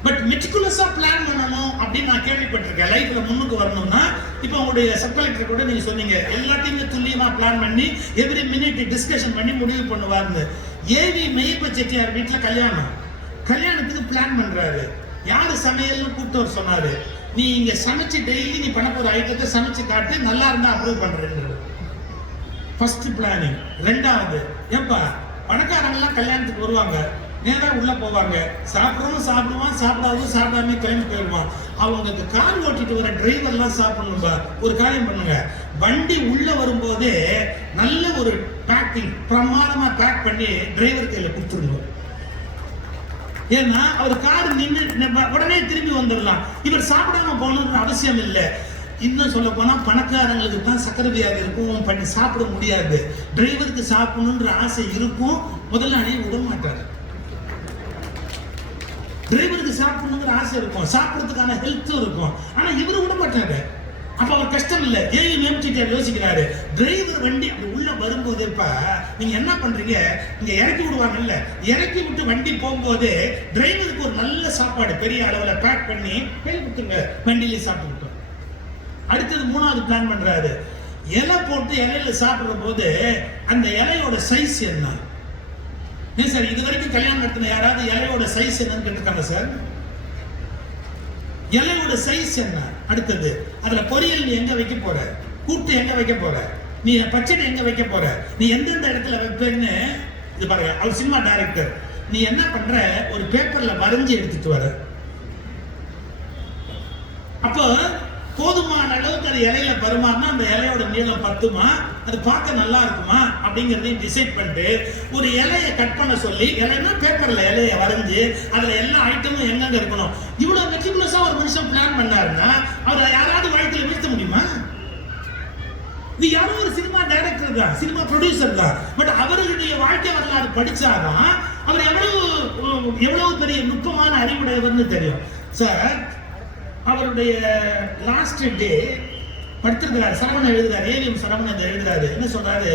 பட் மெட்டிகுலஸா பிளான் பண்ணணும் அப்படின்னு நான் கேள்விப்பட்டிருக்கேன். லைஃப்ல முன்னுக்கு வரணும்னா, இப்போ உங்களுடைய சப் கலெக்டர் கூட நீங்க சொன்னீங்க எல்லாத்தையுமே துல்லியமா பிளான் பண்ணி எவ்ரி மினிட் டிஸ்கஷன் பண்ணி முடிவு பண்ணுவார்னு. ஏவி மெய்யப்ப செட்டியார் வீட்டுல கல்யாணத்துக்கு பிளான் பண்றாரு. யாரு சமையல்னு கூப்பிட்டு சொன்னாரு, நீ இங்க சமைச்சு டெய்லி நீ பண்ண போற ஐட்டத்தை சமைச்சு காட்டு, நல்லா இருந்தா அப்ரூவ் பண்றேன். First planning. ரெண்டாவது, ஏப்பா பணக்காரங்க எல்லாம் கல்யாணத்துக்கு வருவாங்க, நேரா உள்ள போவாங்க, சாப்பிடுறவங்க சாப்பிடுவான், சாப்பிடாதவங்க சாப்பிடாம கிளம்பி போயிடுவான். அவங்களுக்கு கார் ஓட்டிட்டு வர டிரைவர் எல்லாம் சாப்பிடணும்பா. ஒரு காரியம் பண்ணுங்க, வண்டி உள்ள வரும்போதே நல்ல ஒரு பேக்கிங் பிரமாதமா பேக் பண்ணி டிரைவர் கையில கொடுத்துருங்க. ஏன்னா அவர் கார் நின்று உடனே திரும்பி வந்துடலாம். இவர் சாப்பிடாம போகணுன்ற அவசியம் இல்லை. இன்னும் சொல்ல போனா பணக்காரங்களுக்கு தான் சக்கரை வியாதி இருக்கும், பண்ணி சாப்பிட முடியாது. டிரைவருக்கு சாப்பிடணுன்ற ஆசை இருக்கும், முதலாளி விட மாட்டாரு. டிரைவருக்கு சாப்பிடணுங்கிற ஆசை இருக்கும், சாப்பிடறதுக்கான ஹெல்த்தும் இருக்கும், ஆனா இவரு விட மாட்டாரு. அப்ப அவர் கஷ்டம் இல்லை. ஏன் நியமிச்சுட்டு யோசிக்கிறாரு, டிரைவர் வண்டி அப்படி உள்ள வரும்போது இப்ப நீங்க என்ன பண்றீங்க, இங்க இறக்கி விடுவாங்க இல்ல, இறக்கி விட்டு வண்டி போகும்போது டிரைவருக்கு ஒரு நல்ல சாப்பாடு பெரிய அளவுல பேக் பண்ணி கொடுத்துங்க, வண்டியிலே சாப்பிட்டு. அடுத்தது மூணாவது பிளான் பண்றாரு, இலை போட்டு இலையில சாப்பிடுற போது அந்த இலையோட சைஸ் என்ன? ஏன் சார் இது வரைக்கும் கல்யாணம் நடத்தின யாராவது இலையோட சைஸ் என்னன்னு கேட்டுருக்காங்க சார்? இலையோட சைஸ் என்ன? அடுத்தது அதுல பொரியல் நீ எங்க வைக்க போற, கூட்டு எங்க வைக்க போற, நீ பச்சடி எங்க வைக்க போற, நீ எந்தெந்த இடத்துல வைப்பேன்னு இது பாருங்க. அவர் சினிமா டைரக்டர், நீ என்ன பண்ற, ஒரு பேப்பர்ல வரைஞ்சி எடுத்துட்டு வர. அப்போ போதுமான அளவுக்கு அதை இலையில பரிமாறினா அந்த இலையோட நீளம் பத்துமா, அது பார்க்க நல்லா இருக்குமா அப்படிங்கறதையும் டிசைட் பண்ணிட்டு ஒரு இலையை கட் பண்ண சொல்லி, இலைன்னா பேப்பர்ல இலையை வரைஞ்சு அதுல எல்லா ஐட்டமும் எங்கெங்க இருக்கணும், இவ்வளவு மெட்டிகுலஸா ஒரு மனுஷன் பிளான் பண்ணாருன்னா அவரை யாராவது வாழ்க்கையில வீழ்த்த முடியுமா? இது யாரோ ஒரு சினிமா டைரக்டர் தான், சினிமா ப்ரொடியூசர் தான். பட் அவருடைய வாழ்க்கை வரலாறு படிச்சாதான் அவர் எவ்வளவு பெரிய நுட்பமான அறிவுடையவர்னு தெரியும். சார் அவருடைய லாஸ்ட் டே படுத்திருக்கிறார், சரவணன் எழுதுறாரு, ஏவிஎம் சரவணன் எழுதுறாரு. என்ன சொல்றாரு?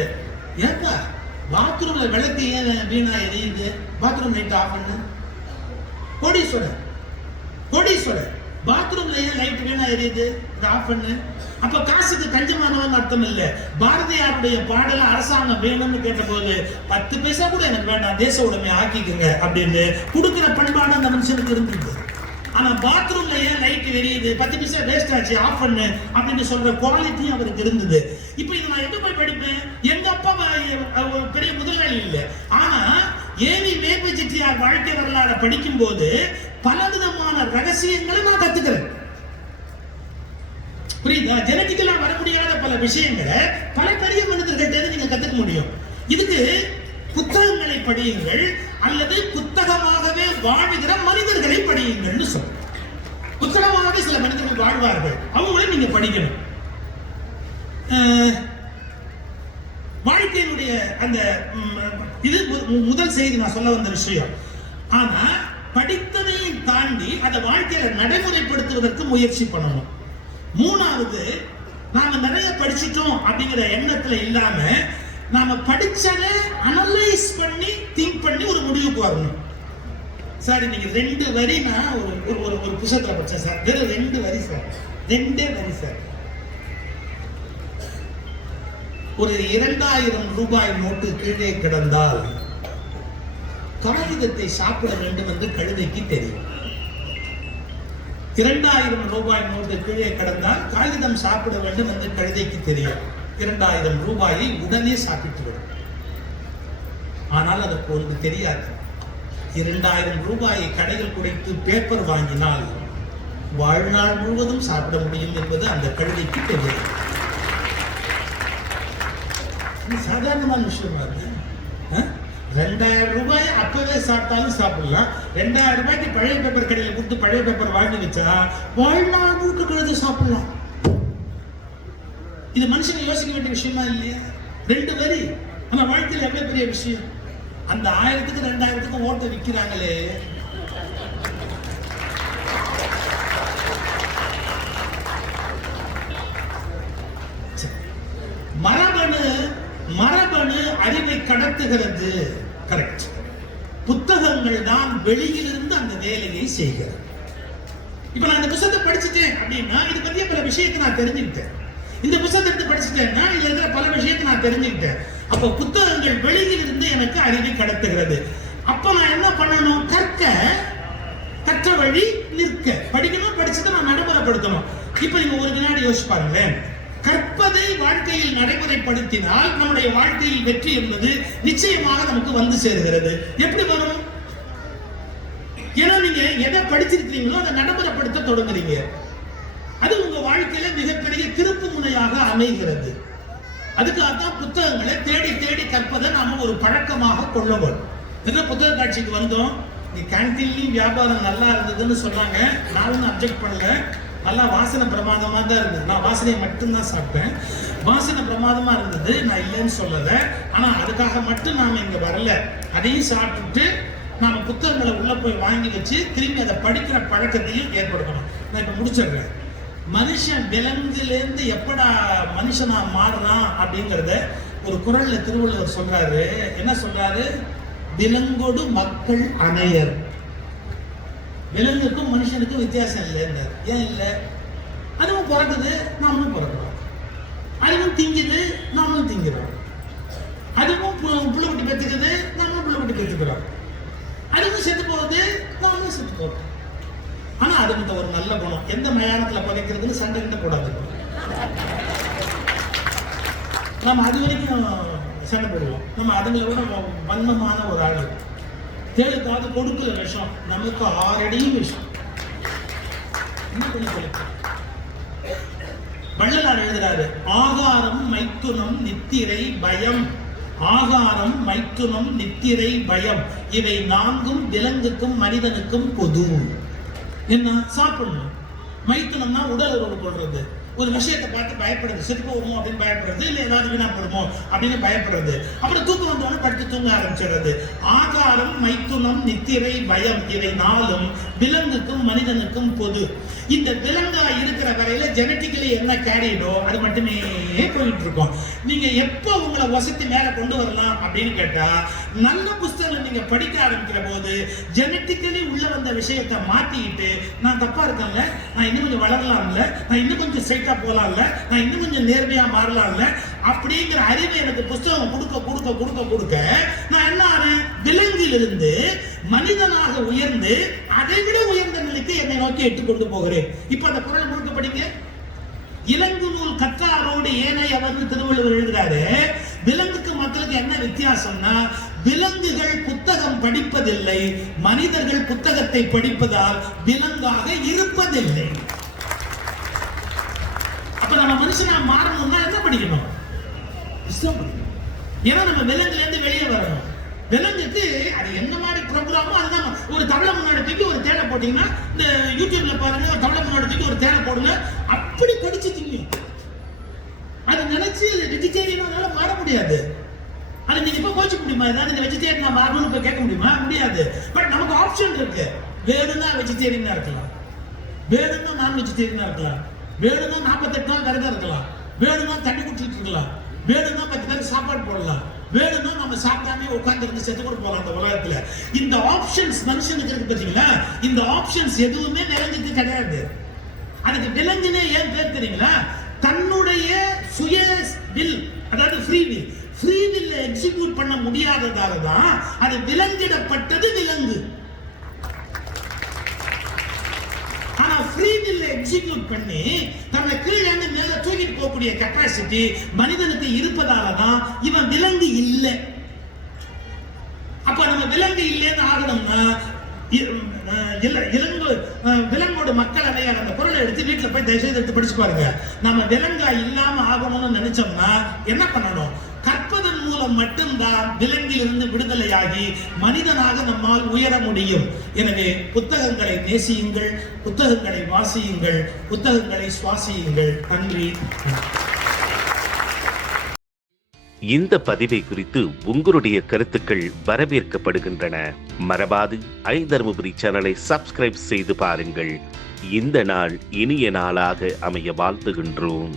ஏப்பா பாத்ரூம்ல விளக்கு ஏன் வீணா எரியுது, பாத்ரூம் லைட் ஆஃப் பண்ணு. கோடீஸ்வரர் கோடீஸ்வரர் பாத்ரூம்ல ஏன் லைட் வீணா எரியுது, ஆஃப் பண்ணு. அப்ப காசுக்கு கஞ்சமானவன் அர்த்தம் இல்ல. பாரதியாருடைய பாடல அரசாங்கம் வேணும்னு கேட்ட போது 10 பைசா கூட எனக்கு வேண்டாம், தேச உடைமை ஆக்கிக்குங்க அப்படின்னு கொடுக்கிற பண்பாடு அந்த மனுஷனுக்கு இருந்தது. ஆனா பாத்ரூம்ல ஏன் லைட் எரியுது, 10 பைசா வேஸ்ட் ஆச்சு, ஆஃப் பண்ணு அப்படின்னு சொல்ற குவாலிட்டி அவருக்கு இருந்தது. இப்போ இது நான் எங்க போய் படிப்பேன்? எங்க அப்பா பெரிய முதலாளி இல்லை. ஆனா ஏவி மேபி செட்டியார் வாழ்க்கை வரலாறு படிக்கும் போது பலவிதமான ரகசியங்களை நான் கத்துக்கிறேன். புரியுதா? ஜெனட்டிக்கலா வர முடியாத பல விஷயங்களை பல பெரிய மனிதர்கள்ட்ட நீங்க கத்துக்க முடியும். இதுக்கு புத்தகங்களை படியுங்கள் அல்லது புத்தகமாகவே வாழ்கிற மனிதர்களை படியுங்கள்னு சொல்றேன். புத்தகமாகவே சில மனிதர்கள் வாழ்வார்கள், அவங்களே நீங்க படிக்கணும். வாழ்க்கையினுடைய அந்த இது முதல் செய்தி நான் சொல்ல வந்த விஷயம். ஆனா படித்ததையும் தாண்டி அதை வாழ்க்கையில நடைமுறைப்படுத்துவதற்கு முயற்சி பண்ணணும். மூணாவது, நாம நிறைய படிச்சிட்டோம் அப்படிங்கிற எண்ணத்துல இல்லாம நாம படிச்சதை அனலைஸ் பண்ணி திங்க் பண்ணி ஒரு முடிவுக்கு வரணும். சார் இன்னைக்கு 2 வரி நான் ஒரு புத்தகத்துல படிச்சேன் சார், வெறும் 2 வரி சார், 2 வரி சார். ஒரு 2000 ரூபாய் நோட்டு கீழே கிடந்தால் காகிதத்தை சாப்பிட வேண்டும் என்று கழுதைக்கு தெரியும். 2000 ரூபாய் நோட்டு கீழே கிடந்தால் காகிதம் சாப்பிட வேண்டும் என்று கழுதைக்கு தெரியும். 2000 ரூபாயை உடனே சாப்பிட்டு விடும். ஆனால் அதுக்கு ஒன்று தெரியாது, 2000 ரூபாயை கடையில் குடைத்து பேப்பர் வாங்கினால் வாழ்நாள் முழுவதும் சாப்பிட முடியும் என்பது அந்த கழுதைக்கு தெரியாது. சாதாரணமான விஷயமா இருக்கு. 2000 ரூபாய் அப்பவே சாப்பிட்டாலும் சாப்பிடலாம். 2000 ரூபாய்க்கு பழைய பேப்பர் கடையில் கொடுத்து பழைய பேப்பர் வாங்கி வச்சா வாழ்நாள் முழுக்க கழுது சாப்பிடலாம். இது மனுஷங்க யோசிக்க வேண்டிய விஷயமா இல்லையா? 2 வரி, ஆனா வாழ்க்கையில் எவ்வளவு பெரிய விஷயம். அந்த 1000க்கு 2000க்கு ஓட்ட விற்கிறாங்களே. மரபணு அறிவை கடத்துகிறது. கரெக்ட். புத்தகங்கள் தான் வெளியிலிருந்து அந்த வேலையை செய்கிறது. இப்ப நான் இந்த புத்தகத்தை படிச்சுட்டேன் அப்படின்னா இது பத்திய பல விஷயத்தை நான் தெரிஞ்சுக்கிட்டேன். இந்த புத்தகத்தை எடுத்து படிச்சுட்டேன்னா இதுல இருக்கிற பல விஷயத்தை நான் தெரிஞ்சுக்கிட்டேன். அப்ப புத்தகங்கள் வெளியிலிருந்து எனக்கு அறிவை கடத்துகிறது. அப்ப நான் என்ன பண்ணணும்? கற்ற வழி நிற்க. படிக்கணும், படிச்சுட்டு நான் நடைமுறைப்படுத்தணும். இப்ப நீங்க ஒரு வினாடி யோசிச்சு பாருங்களேன். கற்பதை வாழ்க்கையில் நடைமுறைப்படுத்தினால் நம்முடைய வாழ்க்கையில் வெற்றி என்பது நிச்சயமாக நமக்கு வந்து சேருகிறது. எப்படி வரும்? ஏன்னா நீங்க எதை படிச்சிருக்கீங்களோ அதை நடைமுறைப்படுத்த தொடங்குறீங்க. அது உங்க வாழ்க்கையில மிகப்பெரிய திருப்பு முனையாக அமைகிறது. அதுக்காகத்தான் புத்தகங்களை தேடி தேடி கற்பதை நாம ஒரு பழக்கமாக கொள்ள வேண்டும். என்ன புத்தக காட்சிக்கு வந்தோம், கேன்டீன்லயும் வியாபாரம் நல்லா இருந்ததுன்னு சொன்னாங்க. நான் ஒன்றும் அப்செக்ட் பண்ணல. நல்லா வாசனை பிரமாதமா தான் இருந்தது. நான் வாசனையை மட்டும்தான் சாப்பிட்டேன். வாசனை பிரமாதமா இருந்தது, நான் இல்லைன்னு சொல்லல. ஆனா அதுக்காக மட்டும் நாம இங்க வரல. அதையும் சாப்பிட்டுட்டு நாம புத்தகங்களை உள்ள போய் வாங்கி வச்சு திரும்பி அதை படிக்கிற பழக்கத்தையும் ஏற்படுத்தணும். நான் இப்ப முடிச்சிடுறேன். மனுஷன் விலங்குலேருந்து எப்படா மனுஷனா மாறுறான் அப்படிங்கிறத ஒரு குறள்ல திருவள்ளுவர் சொல்றாரு. என்ன சொல்றாரு? விலங்கோடு மக்கள் அணையர். விலங்குக்கும் மனுஷனுக்கும் வித்தியாசம் இல்லை. ஏன் இல்லை? அதுவும் பிறக்குது, நாமளும் பிறக்கிறோம். அதுவும் திங்குது, நாமளும் திங்கிறோம். அதுவும் புள்ளக்குட்டி பெற்றுக்குது, நாமளும் புள்ளக்குட்டி பெற்றுக்கிறோம். அதுவும் செத்து போகுது, நாமளும் செத்து போகிறோம். ஆனா அதுக்கு ஒரு நல்ல குணம், எந்த மயானத்துல புதைக்கிறதுன்னு சண்டை கிட்ட கூடாது. நம்ம அது வரைக்கும் சண்டை போடுவோம். நம்ம அதுங்களை விட வன்மமான ஒரு ஆளு. தேளுக்காவது கொடுக்கல விஷம், நமக்கு 6 அடியும் விஷம். என்ன பண்ணி கொடுக்க? வள்ளலார் எழுதுறாரு, ஆகாரம் மைத்துனம் நித்திரை பயம், ஆகாரம் மைத்துனம் நித்திரை பயம் இவை நான்கும் விலங்குக்கும் மனிதனுக்கும் பொது. என்ன? சாப்பிடணும். மைத்துனம்னா உடல் உறவு கொள்றது, ஒரு விஷயத்தை பார்த்து பயப்படுறது, செத்து போகுமோ அப்படின்னு பயப்படுறது, இல்லை ஏதாவது வீணா போடுமோ அப்படின்னு பயப்படுறது, அப்புறம் தூக்கம் வந்தோன்னு படுத்து தூங்க ஆரம்பிச்சிடுறது. ஆகாரம் மைத்துனம் நித்திரை பயம் இவை நாளும் விலங்குக்கும் மனிதனுக்கும் பொது. இந்த விலங்கா இருக்கிற வரையில ஜெனட்டிக்கலி என்ன கேரியடோ அது மட்டுமே போயிட்டு இருக்கோம். நீங்க எப்போ உங்களை வசதி மேல கொண்டு வரலாம் அப்படின்னு கேட்டா, நல்ல புஸ்தகம் நீங்க படிக்க ஆரம்பிக்கிற போது ஜெனட்டிக்கலி உள்ள வந்த விஷயத்தை மாத்திக்கிட்டு, நான் தப்பா இருக்கேன்ல, நான் இன்னும் கொஞ்சம் வளரலாம்ல, நான் இன்னும் கொஞ்சம் ஸ்ட்ரைட்டா போலாம்ல, நான் இன்னும் கொஞ்சம் நேர்மையா மாறலாம்ல அப்படிங்கிற அறிவை எனக்கு புஸ்தகம் கொடுக்க கொடுக்க கொடுக்க கொடுக்க நான் என்ன ஆனேன்? விலங்கிலிருந்து மனிதனாக உயர்ந்து அதை விட உயர்ந்த நிலைக்கு என்னை நோக்கி எட்டு கொண்டு போகிறேன். இப்ப அந்த குறளை முழுக்க படிங்க. இலங்கு நூல் கற்றாரோடு ஏனை அவர்னு திருவள்ளுவர் எழுதுறாரு. விலங்குக்கு மக்களுக்கு என்ன வித்தியாசம்னா, விலங்குகள் புத்தகம் படிப்பதில்லை, மனிதர்கள் புத்தகத்தை படிப்பதால் விலங்காக இருப்பதில்லை. அப்ப நம்ம மனுஷனா மாறணும்னா என்ன படிக்கணும்? புத்தகம் படிக்கணும். ஏன்னா நம்ம விலங்குல இருந்து வெளியே வரணும். விலங்குக்கு அது என்ன மாதிரி ப்ரோக்ராமோ அதுதான். ஒரு தவளை முன்னாடி தூக்கி ஒரு தேனை போட்டீங்கன்னா, இந்த யூடியூப்ல பாருங்க, ஒரு தவளை முன்னாடி தூக்கி ஒரு தேனை போடுங்க, அப்படி படிச்சு திங்கும். அது நினைச்சு வெஜிடேரியனால மாற முடியாது. அது நீங்க இப்ப கோச்சிக்க முடியுமா? ஏதாவது இந்த வெஜிடேரியனா மாறணும்னு இப்ப கேட்க முடியுமா? முடியாது. பட் நமக்கு ஆப்ஷன் இருக்கு. வேணும்னா வெஜிடேரியனா இருக்கலாம், வேணும்னா நான் வெஜிடேரியனா இருக்கலாம், வேணும்னா 48 நாள் விரதம் இருக்கலாம், வேணும்னா தண்ணி குடிச்சிட்டு இருக்கலாம், வேணும்னா 10 பேருக்கு சாப்பாடு போடலாம், வேணும்னா நம்ம சாப்பிடாம உட்கார்ந்து இருந்து செத்து கூட போகலாம். அந்த உலகத்துல இந்த ஆப்ஷன்ஸ் மனுஷனுக்கு இருக்கு பாத்தீங்களா? இந்த ஆப்ஷன்ஸ் எதுவுமே விலங்குக்கு கிடையாது. அதுக்கு விலங்குனே ஏன் பேர் தெரியுங்களா? தன்னுடைய சுய வில், அதாவது free will, free will execute பண்ண முடியாததால தான் அது விலங்கிடப்பட்டது விலங்கு. ஆனா ஃப்ரீ வில் எக்ஸிக்யூட் பண்ணி தன்னை கீழே இருந்து மேல தூக்கிட்டு போகக்கூடிய கெப்பாசிட்டி மனிதனுக்கு இருப்பதால தான் இவன் விலங்கு இல்லை. அப்ப நம்ம விலங்கு இல்லைன்னு ஆகணும்னா, விலங்கோட மக்கள் அடையாள அந்த பொருளை எடுத்து வீட்டுல போய் தயவுசெய்து எடுத்து படிச்சு பாருங்க. நம்ம விலங்கா இல்லாம ஆகணும்னு நினைச்சோம்னா என்ன பண்ணணும்? கற்பதன் மூலம் மட்டும்தான் விலங்கிலிருந்து விடுதலையாகி மனிதனாக நம்மால் உயர முடியும். எனவே புத்தகங்களை நேசியுங்கள், புத்தகங்களை வாசியுங்கள், புத்தகங்களை சுவாசியுங்கள். நன்றி. இந்த பதிவை குறித்து உங்களுடைய கருத்துக்கள் வரவேற்கப்படுகின்றன. மறவாது ஐதர்மபுரி சேனலை சப்ஸ்கிரைப் செய்து பாருங்கள். இந்த நாள் இனிய நாளாக அமைய வாழ்த்துகின்றோம்.